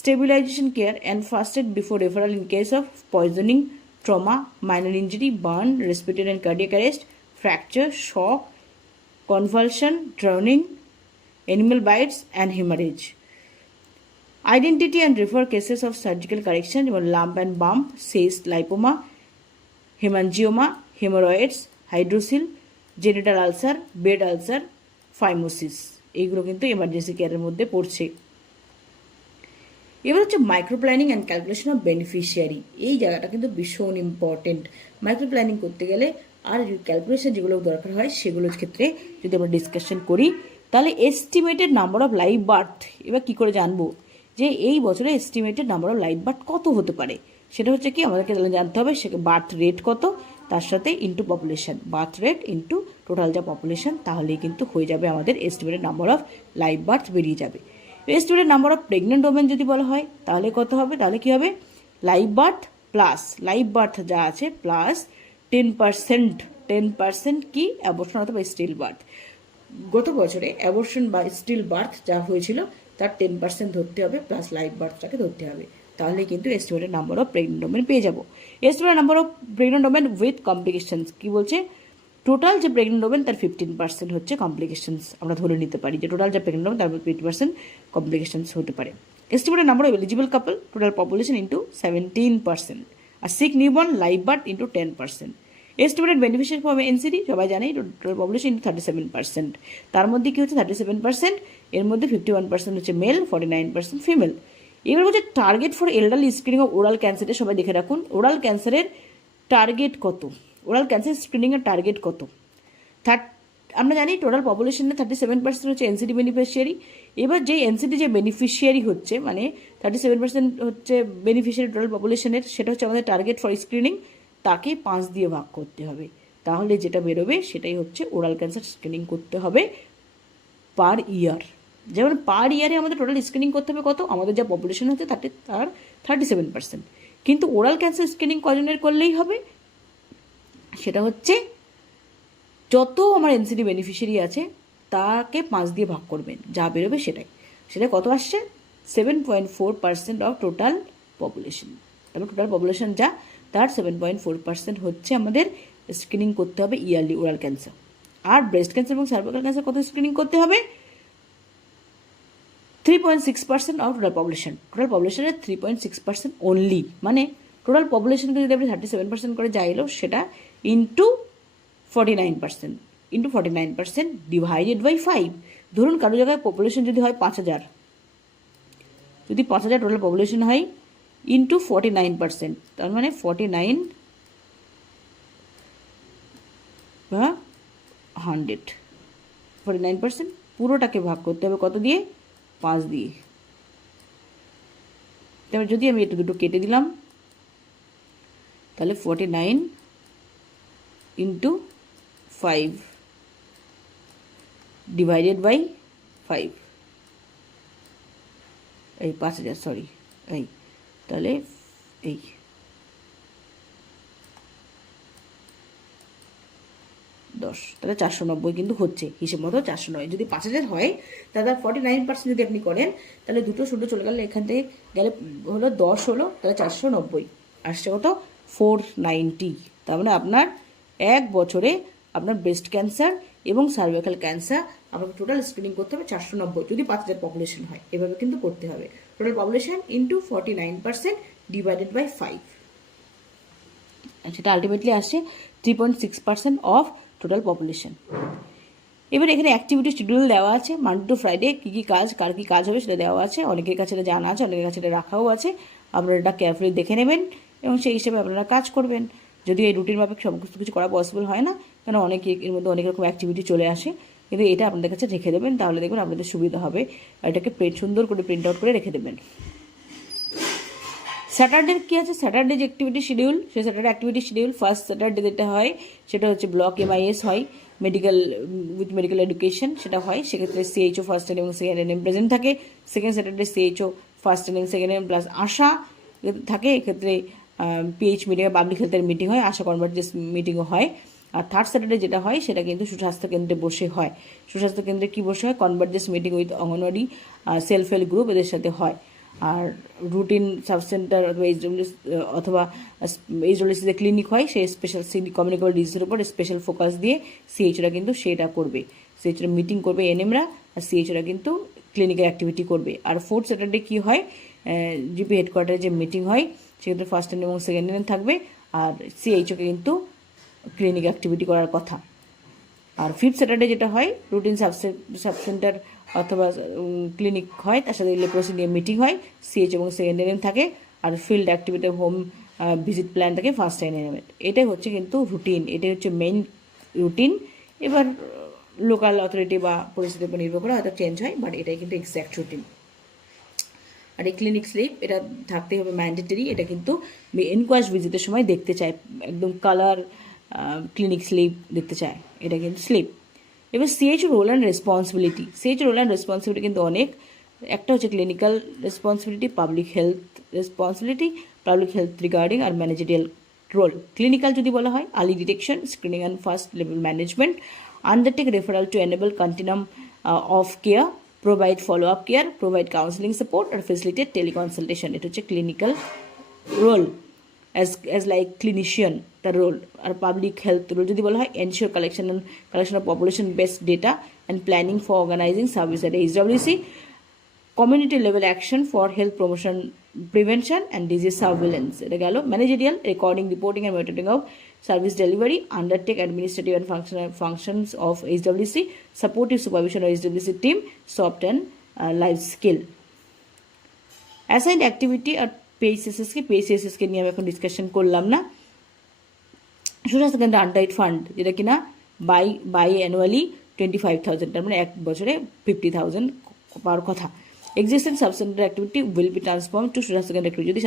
stabilization care and first aid before referral in case of poisoning, trauma, minor injury, burn, respiratory and cardiac arrest, fracture, shock, convulsion, drowning, animal bites and hemorrhage. Identity and refer cases of surgical correction, lump and bump, cyst, lipoma, hemangioma, hemorrhoids, hydrocele, genital ulcer, bed ulcer, phimosis. এইগুলো কিন্তু emergency কেয়ারের মধ্যে পড়ছে। এবার হচ্ছে micro planning and calculation of beneficiary. এই জায়গাটা কিন্তু ভীষণ ইম্পর্টেন্ট। মাইক্রো প্ল্যানিং করতে গেলে আর ক্যালকুলেশন যেগুলো দরকার হয় সেগুলোর ক্ষেত্রে যদি আমরা ডিসকাশন করি, তাহলে estimated number of live birth এবার কী করে জানবো যে এই বছরে estimated number of live birth কত হতে পারে? সেটা হচ্ছে কি আমাদেরকে তাহলে জানতে হবে সে বার্থ রেট কত, তার সাথে into population, birth rate into total যা পপুলেশন, তাহলেই কিন্তু হয়ে যাবে আমাদের estimated number of live birth বেরিয়ে যাবে। Estimated number of pregnant women যদি বলা হয় তাহলে কত হবে? তাহলে কি হবে? Live birth plus live birth যা আছে প্লাস 10% কি অ্যাবর্শন অথবা স্টিল বার্থ। গত বছরে অ্যাবর্শন বা স্টিল বার্থ যা হয়েছিল তার 10% ধরতে হবে প্লাস লাইভ বার্থটাকে ধরতে হবে, তাহলে কিন্তু estimated number of pregnant women পেয়ে যাবো। Estimated number of pregnant women with complications কি বলছে? টোটাল যে প্রেগনেন্ট ওমেন তার 15% হচ্ছে কমপ্লিকেশনস, আমরা ধরে নিতে পারি যে টোটাল যে প্রেগনেন্ট ওমেন তার 50% কমপ্লিকেশনস হতে পারে। Estimated number of eligible couple total population into 17%, আর sick newborn live birth into 10%। Estimated beneficiary for NCD সবাই জানেই টোটাল পপুলেশন ইন্টু 37%। তার মধ্যে কি হচ্ছে 37%, এর মধ্যে 51% হচ্ছে মেল, 49% ফিমেল। এবার হচ্ছে target for elderly screening of oral ক্যান্সারে সবাই দেখে রাখুন। ওরাল ক্যান্সারের টার্গেট কত? ওরাল ক্যান্সার স্ক্রিনিংয়ের টার্গেট কত? আমরা জানি টোটাল পপুলেশনে 37% হচ্ছে এনসিডি বেনিফিশিয়ারি। এবার যে এনসিডি যে বেনিফিশিয়ারি হচ্ছে মানে 37% হচ্ছে বেনিফিশিয়ারি টোটাল পপুলেশনের, সেটা হচ্ছে আমাদের টার্গেট ফর স্ক্রিনিং, তাকে 5 দিয়ে ভাগ করতে হবে, তাহলে যেটা বেরোবে সেটাই হচ্ছে ওরাল ক্যান্সার স্ক্রিনিং করতে হবে পার ইয়ার। যেমন পার ইয়ারে আমাদের টোটাল স্ক্রিনিং করতে হবে কত? আমাদের যা পপুলেশন হচ্ছে তার 37%, কিন্তু ওরাল ক্যান্সার স্ক্রিনিং কজনের করলেই হবে? সেটা হচ্ছে যত আমার এনসিডি বেনিফিশিয়ারি আছে তাকে 5 দিয়ে ভাগ করবেন, যা বেরোবে সেটা কত আসছে? 7.4% অফ টোটাল পপুলেশন। তারপর টোটাল পপুলেশন যা তার 7.4% হচ্ছে আমাদের স্ক্রিনিং করতে হবে ইয়ারলি ওরাল ক্যান্সার। আর ব্রেস্ট ক্যান্সার এবং সার্ভাইকাল ক্যান্সার কত স্ক্রিনিং করতে হবে? 3.6% অফ টোটাল পপুলেশন। টোটাল পপুলেশনের 3.6% অনলি, মানে টোটাল পপুলেশনকে যদি আপনি 37% করে যা এলো সেটা ইন্টু 49% ডিভাইডেড বাই 5। ধরুন কারো জায়গায় পপুলেশন যদি হয় 5,000, যদি 5,000 টোটাল পপুলেশন হয় ইন্টু 49%, তার মানে 49 বা 100, 49% পুরোটাকে ভাগ করতে হবে কত দিয়ে? 5 দিয়ে। তারপরে যদি আমি এটা দুটো কেটে দিলাম তাহলে 49 ইন্টু 5 ডিভাইডেড বাই 5, এই 5000, সরি, এই তাহলে এই 10, তাহলে 490 কিন্তু হচ্ছে, হিসেব মতো 490। যদি 5000 হয় তাহলে 49% যদি আপনি করেন তাহলে দুটো শূন্য চলে গেলে, এখান থেকে গেলে হলো 10 হলো, তাহলে 490 আসছে কত 490। তার মানে আপনার এক বছরে আপনার ব্রেস্ট ক্যান্সার এবং সার্ভাইকাল ক্যান্সার আপনাকে টোটাল স্ক্রিনিং করতে হবে 490, যদি 5000 পপুলেশন হয়। এভাবে কিন্তু করতে হবে, total population into 49% divided by 5, সেটা আলটিমেটলি আসছে 3.6% অফ টোটাল পপুলেশন। এবার এখানে অ্যাক্টিভিটি শিডিউল দেওয়া আছে, মানডে টু ফ্রাইডে কী কী কাজ, কার কী কাজ হবে সেটা দেওয়া আছে। অনেকের কাছে এটা জানা আছে, অনেকের কাছে এটা রাখাও আছে। আপনারা এটা কেয়ারফুলি দেখে নেবেন এবং সেই হিসেবে আপনারা কাজ করবেন। যদিও এই রুটিন মাফিক সমস্ত কিছু করা পসিবল হয় না, কারণ অনেকে এর মধ্যে অনেক রকম অ্যাক্টিভিটি চলে আসে, কিন্তু এটা আপনাদের কাছে রেখে দেবেন, তাহলে দেখবেন আপনাদের সুবিধা হবে। এটাকে সুন্দর করে প্রিন্ট আউট করে রেখে দেবেন। স্যাটারডের কী আছে, স্যাটারডে যে অ্যাক্টিভিটি শিডিউল, সেই Saturday activity schedule first Saturday যেটা হয় সেটা হচ্ছে ব্লক MIS হয়, মেডিকেল উইথ মেডিকেল এডুকেশন সেটা হয়। সেক্ষেত্রে CHO ফার্স্ট এন এবং সেকেন্ড এন প্রেজেন্ট থাকে। Second Saturday CHO first N এবং সেকেন্ড এন প্লাস আশা থাকে। এক্ষেত্রে PH মিটিংয়ে পাবলিক হেলথের মিটিং হয়, আশা কনভার্জেন্স মিটিংও হয়। আর থার্ড স্যাটারডে যেটা হয় সেটা কিন্তু সুস্বাস্থ্য কেন্দ্রে বসে হয়। সুস্বাস্থ্য কেন্দ্রে কী বসে হয়, convergence meeting with anganwadi, self help group এদের সাথে হয়। আর রুটিন সাবসেন্টার অথবা HWC ক্লিনিক হয়, সেই স্পেশাল কমিউনিকেবল ডিজিজের উপর স্পেশাল ফোকাস দিয়ে CHOরা কিন্তু সেটা করবে। CHOরা মিটিং করবে NMরা, আর CHOরা কিন্তু ক্লিনিক্যাল অ্যাক্টিভিটি করবে। আর ফোর্থ স্যাটারডে কী হয়, GP হেডকোয়ার্টারে যে মিটিং হয় সেক্ষেত্রে ফার্স্ট এন এবং সেকেন্ড এন থাকবে, আর CHOকে কিন্তু ক্লিনিক অ্যাক্টিভিটি করার কথা। আর ফিফথ স্যাটারডে যেটা হয় রুটিন সাবসেন্টার অথবা ক্লিনিক হয়, তার সাথে লেপ্রোসি নিয়ে মিটিং হয়, CH এবং সেকেন্ড এনএম থাকে। আর field activity home visit plan থাকে ফার্স্ট এনএম। এটাই হচ্ছে কিন্তু রুটিন, এটাই হচ্ছে মেইন রুটিন। এবার লোকাল অথরিটি বা পরিস্থিতির উপর নির্ভর করে হয়তো চেঞ্জ হয়, বাট এটাই কিন্তু এক্স্যাক্ট রুটিন। আর এই ক্লিনিক স্লিপ এটা থাকতেই হবে ম্যান্ডেটরি, এটা কিন্তু ইনকোয়াস্ট ভিজিটের সময় দেখতে চায়, একদম কালার ক্লিনিক স্লিপ দেখতে চায়, এটা কিন্তু স্লিপ। এবার CHO role and responsibility, CHO role and responsibility কিন্তু অনেক। একটা হচ্ছে clinical responsibility, public health responsibility, public health regarding আর ম্যানেজেরিয়াল রোল। ক্লিনিক্যাল যদি বলা হয় early detection, screening and first level management, undertake referral to enable continuum of care, provide follow up care, provide counselling support আর facilitate teleconsultation. এটা হচ্ছে clinical role as like clinician the role. আর public health role যদি বলা হয় ensure collection of population based data and planning for organising service at HWC, community level action for health promotion prevention and disease surveillance. এটা গেল managerial, recording reporting and monitoring of service delivery, undertake administrative and functions of HWC, supportive supervision of HWC team, soft and life skill. Assigned activity আর PHCSS নিয়ে আমি এখন discussion করলাম না। সুস্বাস্থ্য কেন্দ্র আনটাইড ফান্ড যেটা কিনা বাই অ্যানুয়ালি 25,000, তার মানে এক বছরে 50,000 পাওয়ার কথা। Existing subcentre activity will be transform to Susasthya Kendra activity. যদি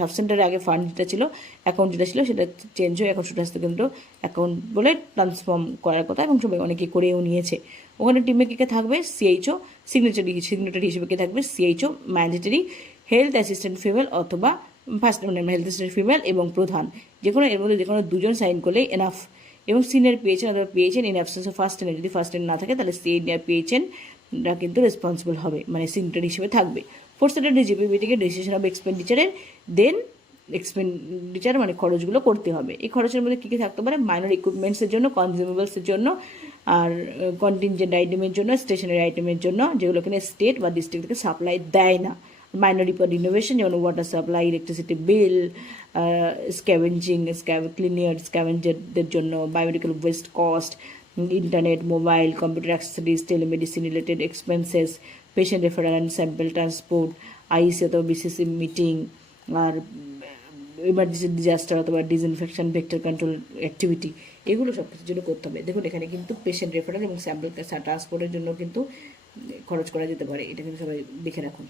সাবসেন্টারের আগে ফান্ড যেটা ছিল, অ্যাকাউন্ট যেটা ছিল সেটা চেঞ্জ হয়ে এখন সুস্বাস্থ্য কেন্দ্র অ্যাকাউন্ট বলে ট্রান্সফর্ম করার কথা, এবং সবাই অনেকে করেও নিয়েছে। ওখানে টিমে কে থাকবে, CHO সিগনেটারি হিসেবে কে থাকবে, CHO mandatory, health assistant female অথবা ফার্স্ট হেলথ অ্যাসিস্ট্যান্ট ফিমেল এবং প্রধান, যে কোনো এর মধ্যে যে কোনো দুজন সাইন করলেই এনাফ। এবং সিনিয়র PHN অথবা PHN in absence of first N, যদি ফার্স্ট এন না থাকে তাহলে সিনিয়র PHNরা কিন্তু রেসপন্সিবল হবে, মানে সিগনেটারি হিসেবে থাকবে। ফোর্থ স্যাটারডে GP মিটিংয়ে ডিসিশন অফ এক্সপেন্ডিচারের, দেন এক্সপেন্ডিচার মানে খরচগুলো করতে হবে। এই খরচের মধ্যে কী কী থাকতে পারে, মাইনর ইকুইপমেন্টসের জন্য, কনজিউমেবলসের জন্য, আর কন্টিনজেন্ট আইটেমের জন্য, স্টেশনারি আইটেমের জন্য, যেগুলো কিনা স্টেট বা ডিস্ট্রিক্ট থেকে সাপ্লাই দেয় না। মাইনর রিনোভেশন যেমন ওয়াটার সাপ্লাই, ইলেকট্রিসিটি বিল, স্ক্যাভেঞ্জারদের জন্য, biomedical waste cost, internet, mobile, computer accessories, telemedicine related expenses, patient referral and sample transport, IC অথবা BCC মিটিং, আর ইমার্জেন্সি ডিজাস্টার অথবা ডিসইনফেকশন, ভেক্টর কন্ট্রোল অ্যাক্টিভিটি, এগুলো সব কিছুর জন্য করতে হবে। দেখুন এখানে কিন্তু পেশেন্ট রেফারেল এবং স্যাম্পল ট্রান্সপোর্টের জন্য কিন্তু খরচ করা যেতে পারে, এটা কিন্তু সবাই দেখে রাখুন।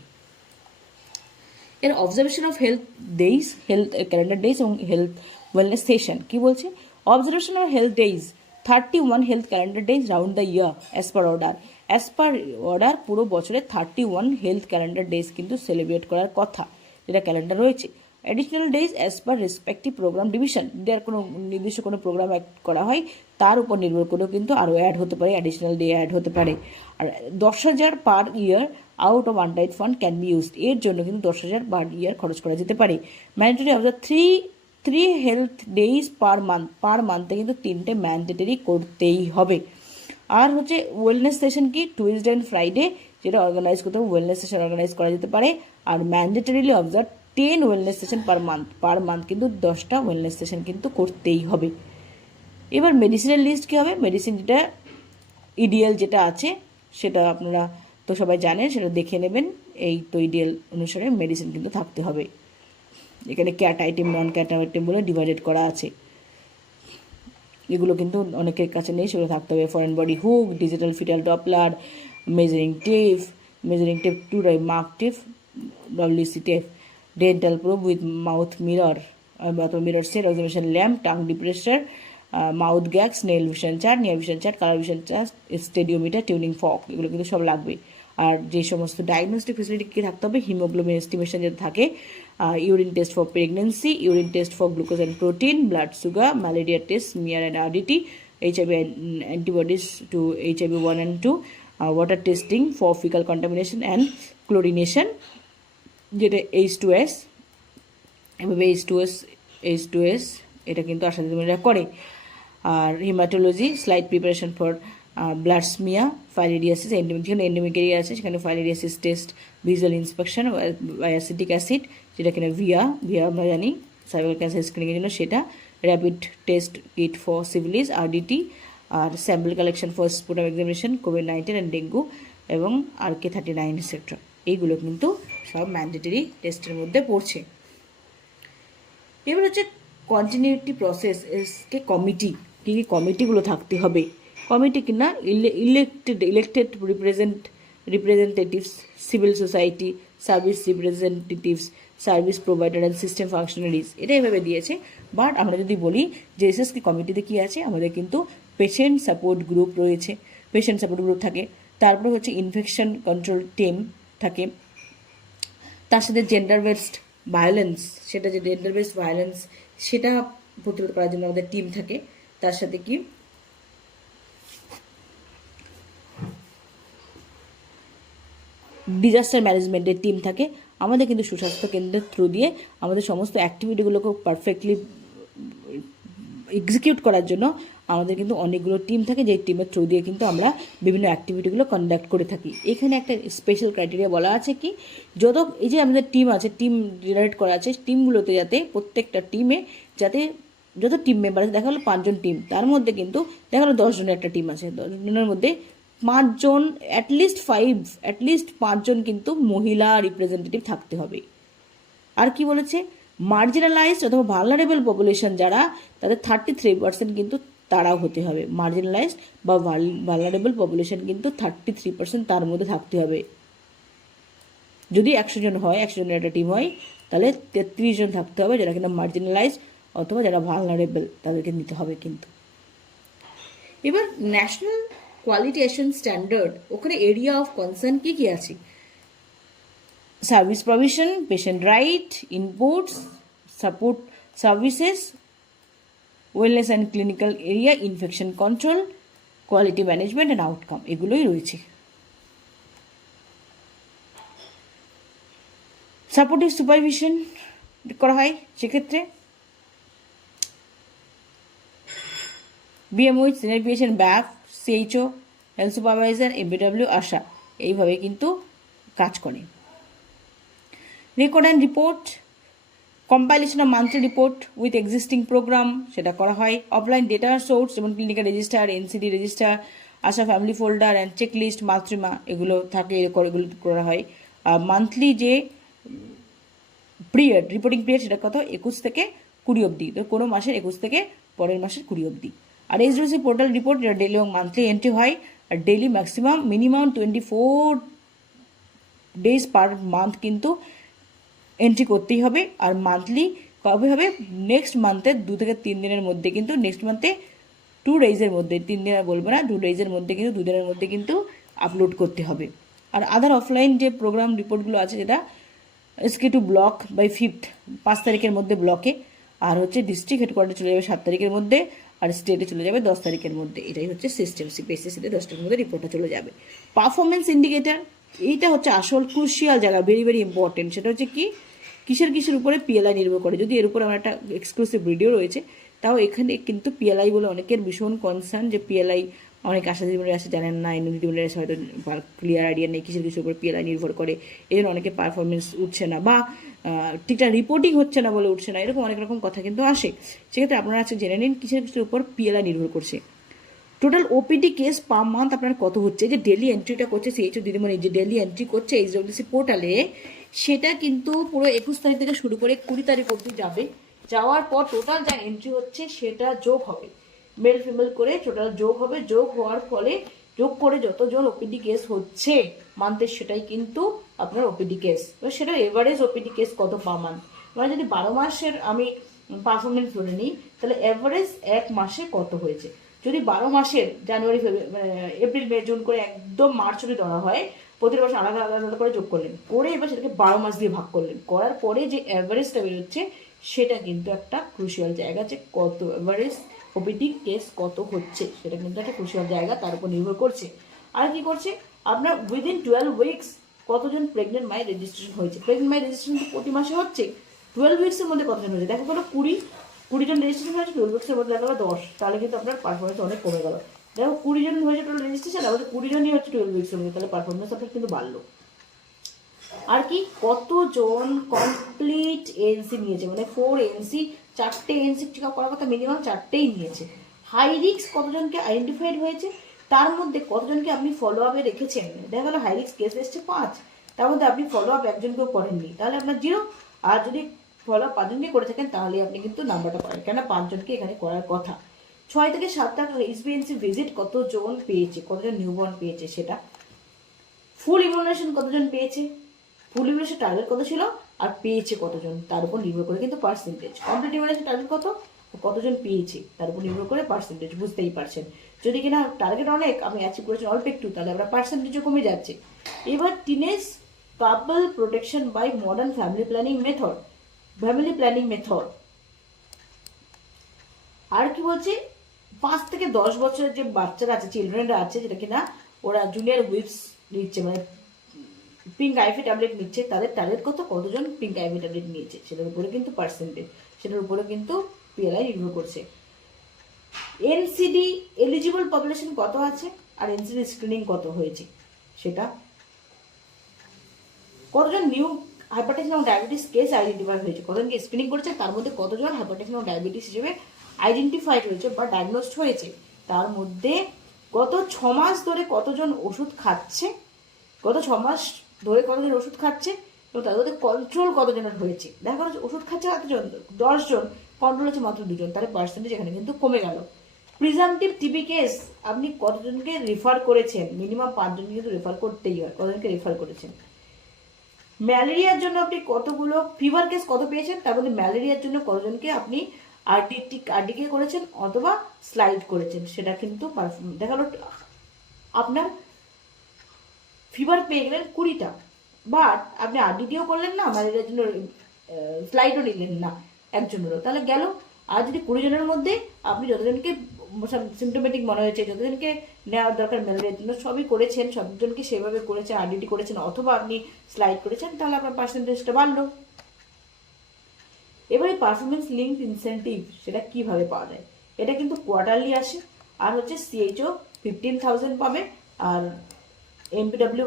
এর observation of health days, health calendar days এবং হেলথ ওয়েলনেস সেশন কী বলছে, Observation of health days, 31 health calendar days round the year as per order. As per order পুরো বছরে 31 হেলথ ক্যালেন্ডার ডেজ কিন্তু সেলিব্রেট করার কথা, যেটা ক্যালেন্ডার রয়েছে। Additional days as per respective programme division, যার কোনো নির্দিষ্ট কোনো প্রোগ্রাম অ্যাড করা হয় তার উপর নির্ভর করেও কিন্তু আরও অ্যাড হতে পারে, অ্যাডিশনাল ডে অ্যাড হতে পারে। আর 10,000 per year out of untied fund can be used, এর জন্য কিন্তু 10,000 পার ইয়ার খরচ করা যেতে পারে। Mandatory observe three health days per মান্থে কিন্তু 3টে ম্যান্ডেটরি করতেই হবে। আর হচ্ছে ওয়েলনেস সেশন কি টুইসডে অ্যান্ড ফ্রাইডে, যেটা অর্গানাইজ করতে হবে, ওয়েলনেস সেশন অর্গানাইজ করা যেতে পারে। আর mandatorily observe 10 wellness session per month কিন্তু 10টা ওয়েলনেস সেশন কিন্তু করতেই হবে। এবার মেডিসিনের লিস্ট কী হবে, মেডিসিন যেটা ইডিএল যেটা আছে সেটা আপনারা তো সবাই জানেন, সেটা দেখে নেবেন। এই তো ইডিএল অনুসারে মেডিসিন কিন্তু থাকতে হবে। এখানে ক্যাট আইটেম নন ক্যাট আইটেম বলে ডিভাইডেড করা আছে, এগুলো কিন্তু অনেকের কাছে নেই, সেগুলো থাকতে হবে। Foreign body hook, digital fetal Doppler, measuring tape to mark tape, WC tape, dental probe with mouth mirror অথবা mirror set, observation lamp, tongue depressor, mouth gags, nail vision chart, near vision chart, colour vision chart, stadiometer, tuning fork, এগুলো কিন্তু সব লাগবে। আর যে সমস্ত diagnostic facility কী থাকতে হবে, haemoglobin estimation যাতে থাকে, urine test for pregnancy, urine test for glucose and protein, blood sugar, malaria test, smear and RDT, HIV antibodies to HIV 1 and 2, water testing for faecal contamination and chlorination, যেটা H2S, এভাবে H2S এটা কিন্তু আশাদিদিরা করে। আর haematology, slide preparation for blood smear, filariasis, যেখানে endemic area আছে সেখানে filariasis test, visual inspection, acetic acid যেটা কিনা ভিয়া আমরা জানি সার্ভাইকাল ক্যান্সার স্ক্রিনিংয়ের জন্য, সেটা rapid test kit for syphilis, RDT, আর sample collection for sputum examination, COVID-19 and dengue, এবং RK-39 এটসেট্রা। এইগুলো কিন্তু সব ম্যান্ডেটরি টেস্টের মধ্যে পড়ছে। এবার হচ্ছে কন্টিনিউটি প্রসেস এসকে কমিটি, কী কী কমিটিগুলো থাকতে হবে। কমিটি কিনা elected representatives, civil society, service representatives, service provider and system functionaries, এটা এভাবে দিয়েছে। বাট আমরা যদি বলি যে SSK কমিটিতে কী আছে, আমাদের কিন্তু পেশেন্ট সাপোর্ট গ্রুপ রয়েছে, পেশেন্ট সাপোর্ট গ্রুপ থাকে। তারপরে হচ্ছে ইনফেকশন কন্ট্রোল টিম থাকে, তার সাথে জেন্ডার বেসড ভায়োলেন্স, সেটা যে জেন্ডার বেসড ভায়োলেন্স সেটা প্রতিরোধ করার জন্য আমাদের টিম থাকে। তার সাথে কি ডিজাস্টার ম্যানেজমেন্টের টিম থাকে। আমাদের কিন্তু সুস্বাস্থ্য কেন্দ্রের থ্রু দিয়ে আমাদের সমস্ত অ্যাক্টিভিটিগুলোকে পারফেক্টলি এক্সিকিউট করার জন্য আমাদের কিন্তু অনেকগুলো টিম থাকে, যে টিমের থ্রু দিয়ে কিন্তু আমরা বিভিন্ন অ্যাক্টিভিটিগুলো কন্ডাক্ট করে থাকি। এখানে একটা স্পেশাল ক্রাইটেরিয়া বলা আছে কি, এই যে আমাদের টিম আছে, টিম জেনারেট করা আছে, টিমগুলোতে যাতে প্রত্যেকটা টিমে যাতে যত টিম মেম্বার আছে, দেখা হলো 5জন টিম, তার মধ্যে কিন্তু দেখা হলো 10 জনের একটা টিম আছে, 10 জনের মধ্যে 5 জন অ্যাটলিস্ট 5 জন কিন্তু মহিলা রিপ্রেজেন্টেটিভ থাকতে হবে। আর কি বলেছে, মার্জিনালাইজড অথবা ভালনারেবল পপুলেশন যারা, তাদের 33% কিন্তু তারাও হতে হবে। মার্জিনালাইজড বা ভালনারেবল পপুলেশন কিন্তু 33% তার মধ্যে থাকতে হবে। যদি 100 জন হয়, 100 জনের একটা টিম হয়, তাহলে 33 জন থাকতে হবে যারা কিনা মার্জিনালাইজড অথবা যারা ভালনারেবল, তাদেরকে নিতে হবে কিন্তু। এবার ন্যাশনাল কোয়ালিটি অ্যাসুরেন্স স্ট্যান্ডার্ড, ওখানে এরিয়া অফ কনসার্ন কী কী আছে, service provision, patient right, inputs, support services, wellness and clinical area, infection control, quality management and outcome, এগুলোই রয়েছে। সাপোর্টিভ সুপারভিশন করা হয় সেক্ষেত্রে BMOH, senior PSN, BAF, CHO, health supervisor, ABHWC, ASHA, এইভাবে কিন্তু কাজ করে। Record and report, compilation of monthly report with existing program, সেটা করা হয়। অফলাইন ডেটা সোর্স যেমন clinical register, NCD register, Asha family folder and checklist, Matrima, এগুলো থাকে, এগুলো করা হয়। মান্থলি যে পিরিয়ড, রিপোর্টিং পিরিয়ড, সেটা কত, 21 থেকে 20 অবধি, তো কোনো মাসের 21 থেকে পরের মাসের 20 অবধি। আর HWC পোর্টাল রিপোর্ট, যেটা ডেলি এবং মান্থলি এন্ট্রি হয়, আর daily minimum 24 days per month কিন্তু এন্ট্রি করতেই হবে, আর মান্থলি কবে হবে? নেক্সট মান্থের 2 থেকে 3 দিনের মধ্যে, কিন্তু নেক্সট মান্থে 2 ডেজের মধ্যে, 3 দিন আর বলবো না, 2 ডেজের মধ্যে কিন্তু 2 দিনের মধ্যে কিন্তু আপলোড করতে হবে। আর আদার অফলাইন যে প্রোগ্রাম রিপোর্টগুলো আছে, যেটা SK2 ব্লক বাই 5th 5 তারিখের মধ্যে ব্লকে, আর হচ্ছে ডিস্ট্রিক্ট হেডকোয়ার্টার চলে যাবে 7 তারিখের মধ্যে, আর স্টেটে চলে যাবে 10 তারিখের মধ্যে। এটাই হচ্ছে সিস্টেম। সিপিএসসিতে 10টার মধ্যে রিপোর্টটা চলে যাবে। পারফরমেন্স ইন্ডিকেটার, এইটা হচ্ছে আসল ক্রুশিয়াল জায়গা, ভেরি ভেরি ইম্পর্টেন্ট। সেটা হচ্ছে কি, কিসের উপরে পিএলআই নির্ভর করে। যদি এর উপরে আমার একটা এক্সক্লুসিভ ভিডিও রয়েছে, তাও এখানে কিন্তু পিএলআই বলে অনেকের ভীষণ কনসার্ন, যে পিএলআই অনেক আশাজীবীরা আছে জানেন না, এনজিওরা আছে হয়তো ক্লিয়ার আইডিয়া নেই কিসের উপর পিএলআই নির্ভর করে, এই জন্য অনেকে পারফরমেন্স উঠছে না, বা ঠিকঠাক রিপোর্টিং হচ্ছে না বলে উঠছে না, এরকম অনেক রকম কথা কিন্তু আসে। সেক্ষেত্রে আপনারা আজকে জেনে নিন কিসের উপর পিএলআই নির্ভর করছে। Total OPD case per month আপনার কত হচ্ছে, যে ডেলি এন্ট্রিটা করছে সিএইচও দিদিমণি, যে ডেলি এন্ট্রি করছে এইচডব্লিউসি পোর্টালে, সেটা কিন্তু পুরো 21 তারিখ থেকে শুরু করে 20 তারিখ অবধি যাবে। যাওয়ার পর টোটাল যা এন্ট্রি হচ্ছে সেটা যোগ হবে, মেল ফিমেল করে টোটাল যোগ হবে। যোগ হওয়ার ফলে যোগ করে যতজন ওপিডি কেস হচ্ছে মান্থের, সেটাই কিন্তু আপনার ওপিডি কেস। এবার সেটা এভারেজ ওপিডি কেস কত পার মান্থ, মানে যদি 12 মাসের আমি পারফরমেন্স ধরে নিই, তাহলে এভারেজ এক মাসে কত হয়েছে। যদি 12 মাসের জানুয়ারি এপ্রিল মে জুন করে একদম মার্চ অবধি ধরা হয়, প্রতি মাসে আলাদা আলাদা করে যোগ করলেন, করে এবার সেটাকে 12 মাস দিয়ে ভাগ করলেন, করার পরে যে অ্যাভারেজটা বেরোচ্ছে, সেটা কিন্তু একটা ক্রুশিয়াল জায়গা, যে কত অ্যাভারেজ ওপিডি কেস কত হচ্ছে, সেটা কিন্তু একটা ক্রুশিয়াল জায়গা, তার উপর নির্ভর করছে। আর কি করছে, আপনার উইদিন 12 উইকস কতজন প্রেগনেন্ট মায়ের রেজিস্ট্রেশন হয়েছে। প্রেগনেন্ট মায়ের রেজিস্ট্রেশন তো প্রতি মাসে হচ্ছে, 12 উইক্সের মধ্যে কতজন হয়েছে দেখা গেলো 20 জন রেজিস্ট্রেশন হয়েছে, 12 উইক্সের মধ্যে দেখা গেলো 10, তাহলে কিন্তু আপনার পারফরমেন্স অনেক কমে গেল। দেখো 20 জন হয়েছে টোটাল রেজিস্ট্রেশন, আমাদের 20 জনই হচ্ছে 12 উইক্সের মধ্যে, তাহলে পারফরমেন্স আপনার কিন্তু বাড়লো। আর কি, কতজন কমপ্লিট এনসি নিয়েছে, মানে 4 এনসি, 4টে এনসি চেক আপ করার কথা, মিনিমাম 4টেই নিয়েছে। হাই রিস্ক কতজনকে আইডেন্টিফাইড হয়েছে, তার মধ্যে কতজনকে আপনি ফলো আপে রেখেছেন। দেখা গেলো হাই রিস্ক কেস এসছে 5, তার মধ্যে আপনি ফলো আপ একজনকেও করেননি, তাহলে আপনার 0। আর যদি ফলো আপ 5 জনকে করে থাকেন, তাহলে আপনি কিন্তু নাম্বারটা পাবেন, কেন 5 জনকে এখানে করার কথা। 6 থেকে 7টা এসবিএনসি ভিজিট কতজন পেয়েছে, কতজন নিউবর্ন পেয়েছে সেটা। ফুল ইমিউনেশন কতজন পেয়েছে, ফুল ইমিউনেশন টার্গেট কত ছিল, আর পেয়েছে কতজন, তার উপর নির্ভর করে কিন্তু পার্সেন্টেজ। কমপ্লিট ইমিউনেশন টার্গেট কতজন পেয়েছে, তার উপর নির্ভর করে পার্সেন্টেজ, বুঝতেই পারছেন। যদি কিনা টার্গেট অনেক, আপনি অ্যাচিভ করেছেন অল্প একটু, তাহলে আপনার পার্সেন্টেজও কমে যাচ্ছে। এবার teenage couple protection by modern family planning method. আর কি বলছে, 5 থেকে 10 বছরের যে বাচ্চারা আছে, চিলড্রেনরা আছে, যেটা কিনা ওরা জুনিয়র উইপস নিচ্ছে, মানে পিঙ্ক আইভি ট্যাবলেট নিচ্ছে, তাদের টার্গেট কতজন পিঙ্ক আইভি ট্যাবলেট নিয়েছে, সেটার উপরে কিন্তু পার্সেন্টেজ, সেটার উপরে কিন্তু পিএলআই নির্ভর করছে। এনসিডি এলিজিবল পপুলেশন কত আছে, আর এনসিডি স্ক্রিনিং কত হয়েছে, সেটা। কতজন নিউ হাইপারটেনশন এবং ডায়াবেটিস কেস আইডেন্টিফাই হয়েছে, কতজনকে স্ক্রিনিং করেছে, তার মধ্যে কতজন হাইপারটেনশন এবং ডায়াবেটিস হিসেবে আইডেন্টিফাইড হয়েছে বা ডায়াগনোসড হয়েছে, তার মধ্যে গত 6 মাস ধরে কতজন ওষুধ খাচ্ছে, গত 6 মাস ধরে কতজন ওষুধ খাচ্ছে, এবং তাদের মধ্যে কন্ট্রোল কতজনের হয়েছে। দেখা গেল ওষুধ খাচ্ছে কতজন, 10 জন, কন্ট্রোল হচ্ছে মাত্র 2 জন, তাহলে পার্সেন্টেজ এখানে কিন্তু কমে গেল। প্রিজামটিভ টিবি কেস আপনি কতজনকে রেফার করেছেন, মিনিমাম 5 জনকে কিন্তু রেফার করতেই হয়, কতজনকে রেফার করেছেন। ম্যালেরিয়ার জন্য আপনি কতগুলো ফিভার কেস কত পেয়েছেন, তার মধ্যে ম্যালেরিয়ার জন্য কতজনকে আপনি আরডিকে করেছেন অথবা স্লাইড করেছেন, সেটা কিন্তু দেখা গেল আপনার ফিভার পেয়ে গেলেন 20টা, বাট আপনি আরডিটিও করলেন না, ম্যালেরিয়ার জন্য স্লাইডও নিলেন না একজনেরও, তাহলে গেল। আর যদি 20 জনের মধ্যে আপনি যতজনকে সিমটোমেটিক মনে হয়েছে, যতজনকে নেওয়ার দরকার ম্যালেরিয়ার জন্য সবই করেছেন, সবজনকে সেভাবে করেছেন, আরডিটি করেছেন অথবা আপনি স্লাইড করেছেন, তাহলে আপনার পার্সেন্টেজটা বাড়লো। এবারে পারফরমেন্স লিঙ্ক ইনসেন্টিভ সেটা কিভাবে পাওয়া যায়, এটা কিন্তু কোয়ার্টারলি আসে, আর হচ্ছে সিএইচও 15,000 পাবে, আর এমপিডব্লিউ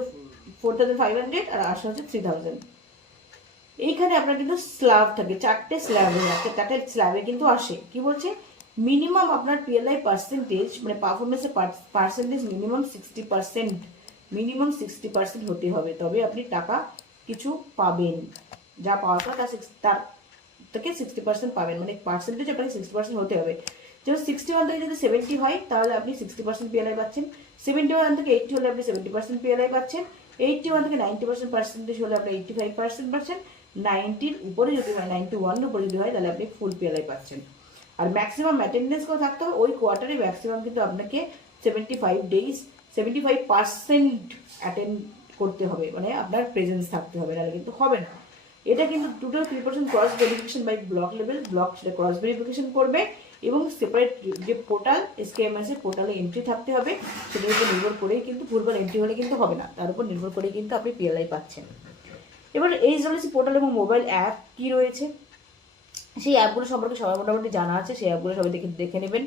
4,500, আর আসা হচ্ছে 3,000। এইখানে আপনার কিন্তু স্ল্যাব থাকে, 4টে স্ল্যাবে আছে, 4টে স্ল্যাবে কিন্তু আসে। কি বলছে, মিনিমাম আপনার পিএলআই পার্সেন্টেজ, মানে পারফরমেন্সের পার্সেন্টেজ মিনিমাম 60% হতে হবে, তবে আপনি টাকা কিছু পাবেন, যা পাওয়ার তার থেকে 60% পাবেন, মানে পার্সেন্টেজ আপনাকে 60% হতে হবে। যেমন 61 থেকে যদি 70 হয়, তাহলে আপনি 60% পিএলআই পাচ্ছেন, 71 থেকে 80 হলে আপনি 70% পিএলআই পাচ্ছেন, 81 থেকে 90% পার্সেন্টেজ হলে আপনি 85% পাচ্ছেন, 90-র উপরে যদি হয়, 91-এর উপরে যদি হয়, তাহলে আপনি ফুল পিএলআই পাচ্ছেন। আর ম্যাক্সিমাম অ্যাটেন্ডেন্স কত থাকতে হবে, ওই কোয়ার্টারে ম্যাক্সিমাম কিন্তু আপনাকে 75 ডেজ 75% অ্যাটেন্ড করতে হবে, মানে আপনার প্রেজেন্স থাকতে হবে, নাহলে কিন্তু হবে না। এটা কিন্তু 2 to 3% cross verification by block level, block সেটা ক্রস ভেরিফিকেশন করবে, এবং সেপারেট যে পোর্টাল SKMS এর পোর্টালে এন্ট্রি থাকতে হবে, সেটার উপর নির্ভর করেই কিন্তু, ভুলভাল এন্ট্রি হলে কিন্তু হবে না, তার উপর নির্ভর করেই কিন্তু আপনি পিএলআই পাচ্ছেন। এবার ABHWC পোর্টাল এবং মোবাইল অ্যাপ কি রয়েছে, সেই অ্যাপগুলো সম্পর্কে সবাই মোটামুটি জানা আছে, সেই অ্যাপগুলো সবাই দেখে নেবেন।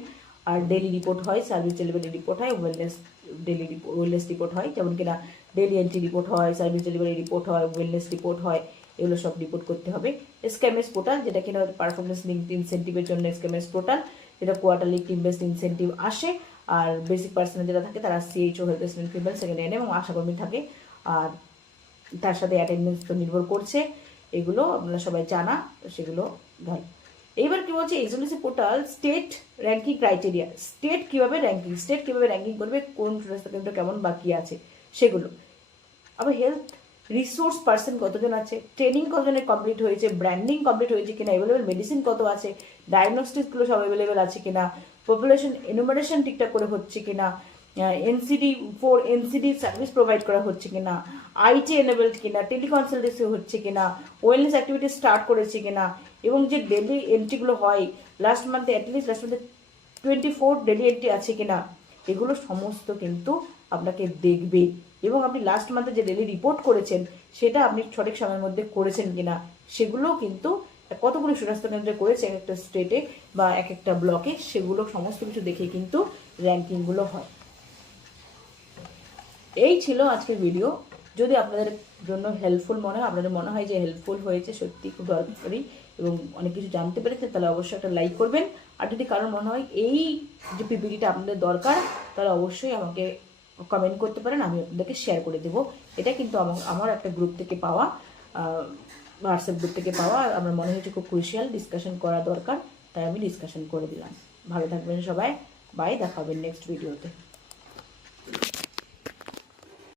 আর ডেলি রিপোর্ট হয়, সার্ভিস ডেলিভারি রিপোর্ট হয়, ওয়েলনেস রিপোর্ট হয়, যেমন কিনা ডেলি এন্ট্রি রিপোর্ট হয়, সার্ভিস ডেলিভারি রিপোর্ট হয়, ওয়েলনেস রিপোর্ট হয়, এগুলো সব রিপোর্ট করতে হবে। SKMS পোর্টাল, যেটা কিনা পারফরমেন্স লিঙ্কড ইনসেন্টিভের জন্য SKMS পোর্টাল, যেটা কোয়ার্টারলি টিম বেসড ইনসেন্টিভ আসে। আর বেসিক পার্সোনাল যারা থাকে তারা CHO, health assistant female, second N এবং আশাকর্মী থাকে। আর তার সাথে অ্যাটেন্ডেন্স তো নির্ভর করছে, এগুলো আপনারা সবাই জানা, সেগুলো ভালো। এইবার কি বলছে, ABHWC portal state ranking criteria, state কিভাবে র্যাঙ্কিং করবে, কোন স্বাস্থ্য কেন্দ্র কেমন বাকি আছে সেগুলো। আবার হেলথ রিসোর্স পার্সন কতজন আছে, ট্রেনিং কতজনের কমপ্লিট হয়েছে, ব্র্যান্ডিং কমপ্লিট হয়েছে কিনা, অ্যাভেলেবেল মেডিসিন কত আছে, ডায়াগনস্টিকগুলো সব অ্যাভেলেবেল আছে কিনা, পপুলেশন এনুমারেশন ঠিকঠাক করে হচ্ছে কিনা, NCD সার্ভিস প্রোভাইড করা হচ্ছে কিনা, IT এনেবেলড কিনা, টেলিকনসালটেন্সি হচ্ছে কিনা, ওয়েলনেস অ্যাক্টিভিটি স্টার্ট করেছে কিনা, এবং যে ডেলি এন্ট্রিগুলো হয় লাস্ট মান্থে 24 ডেলি এন্ট্রি আছে কিনা, এগুলো সমস্ত কিন্তু আপনাকে দেখবে। এবং আপনি লাস্ট মান্থে যে ডেলি রিপোর্ট করেছেন সেটা আপনি সঠিক সময়ের মধ্যে করেছেন কিনা, সেগুলো কিন্তু কতগুলো স্বাস্থ্য কেন্দ্রে করেছে এক একটা স্টেটে বা এক একটা ব্লকে, সেগুলো সমস্ত কিছু দেখে কিন্তু র্যাঙ্কিংগুলো হয়। এই ছিল আজকের ভিডিও। যদি আপনাদের জন্য হেল্পফুল মনে হয়, আপনাদের মনে হয় যে হেল্পফুল হয়েছে, সত্যি খুব দরকারি এবং অনেক কিছু জানতে পেরেছেন, তাহলে অবশ্যই একটা লাইক করবেন। আর যদি কারোর মনে হয় এই যে PPTটা আপনাদের দরকার, তাহলে অবশ্যই আমাকে কমেন্ট করতে পারেন, আমি আপনাদেরকে শেয়ার করে দেবো। এটা কিন্তু আমার একটা গ্রুপ থেকে পাওয়া, হোয়াটসঅ্যাপ গ্রুপ থেকে পাওয়া, আমার মনে হয়েছে খুব ক্রুশিয়াল, ডিসকাশন করা দরকার, তাই আমি ডিসকাশন করে দিলাম। ভালো থাকবেন সবাই, বাই, দেখা হবে নেক্সট ভিডিওতে।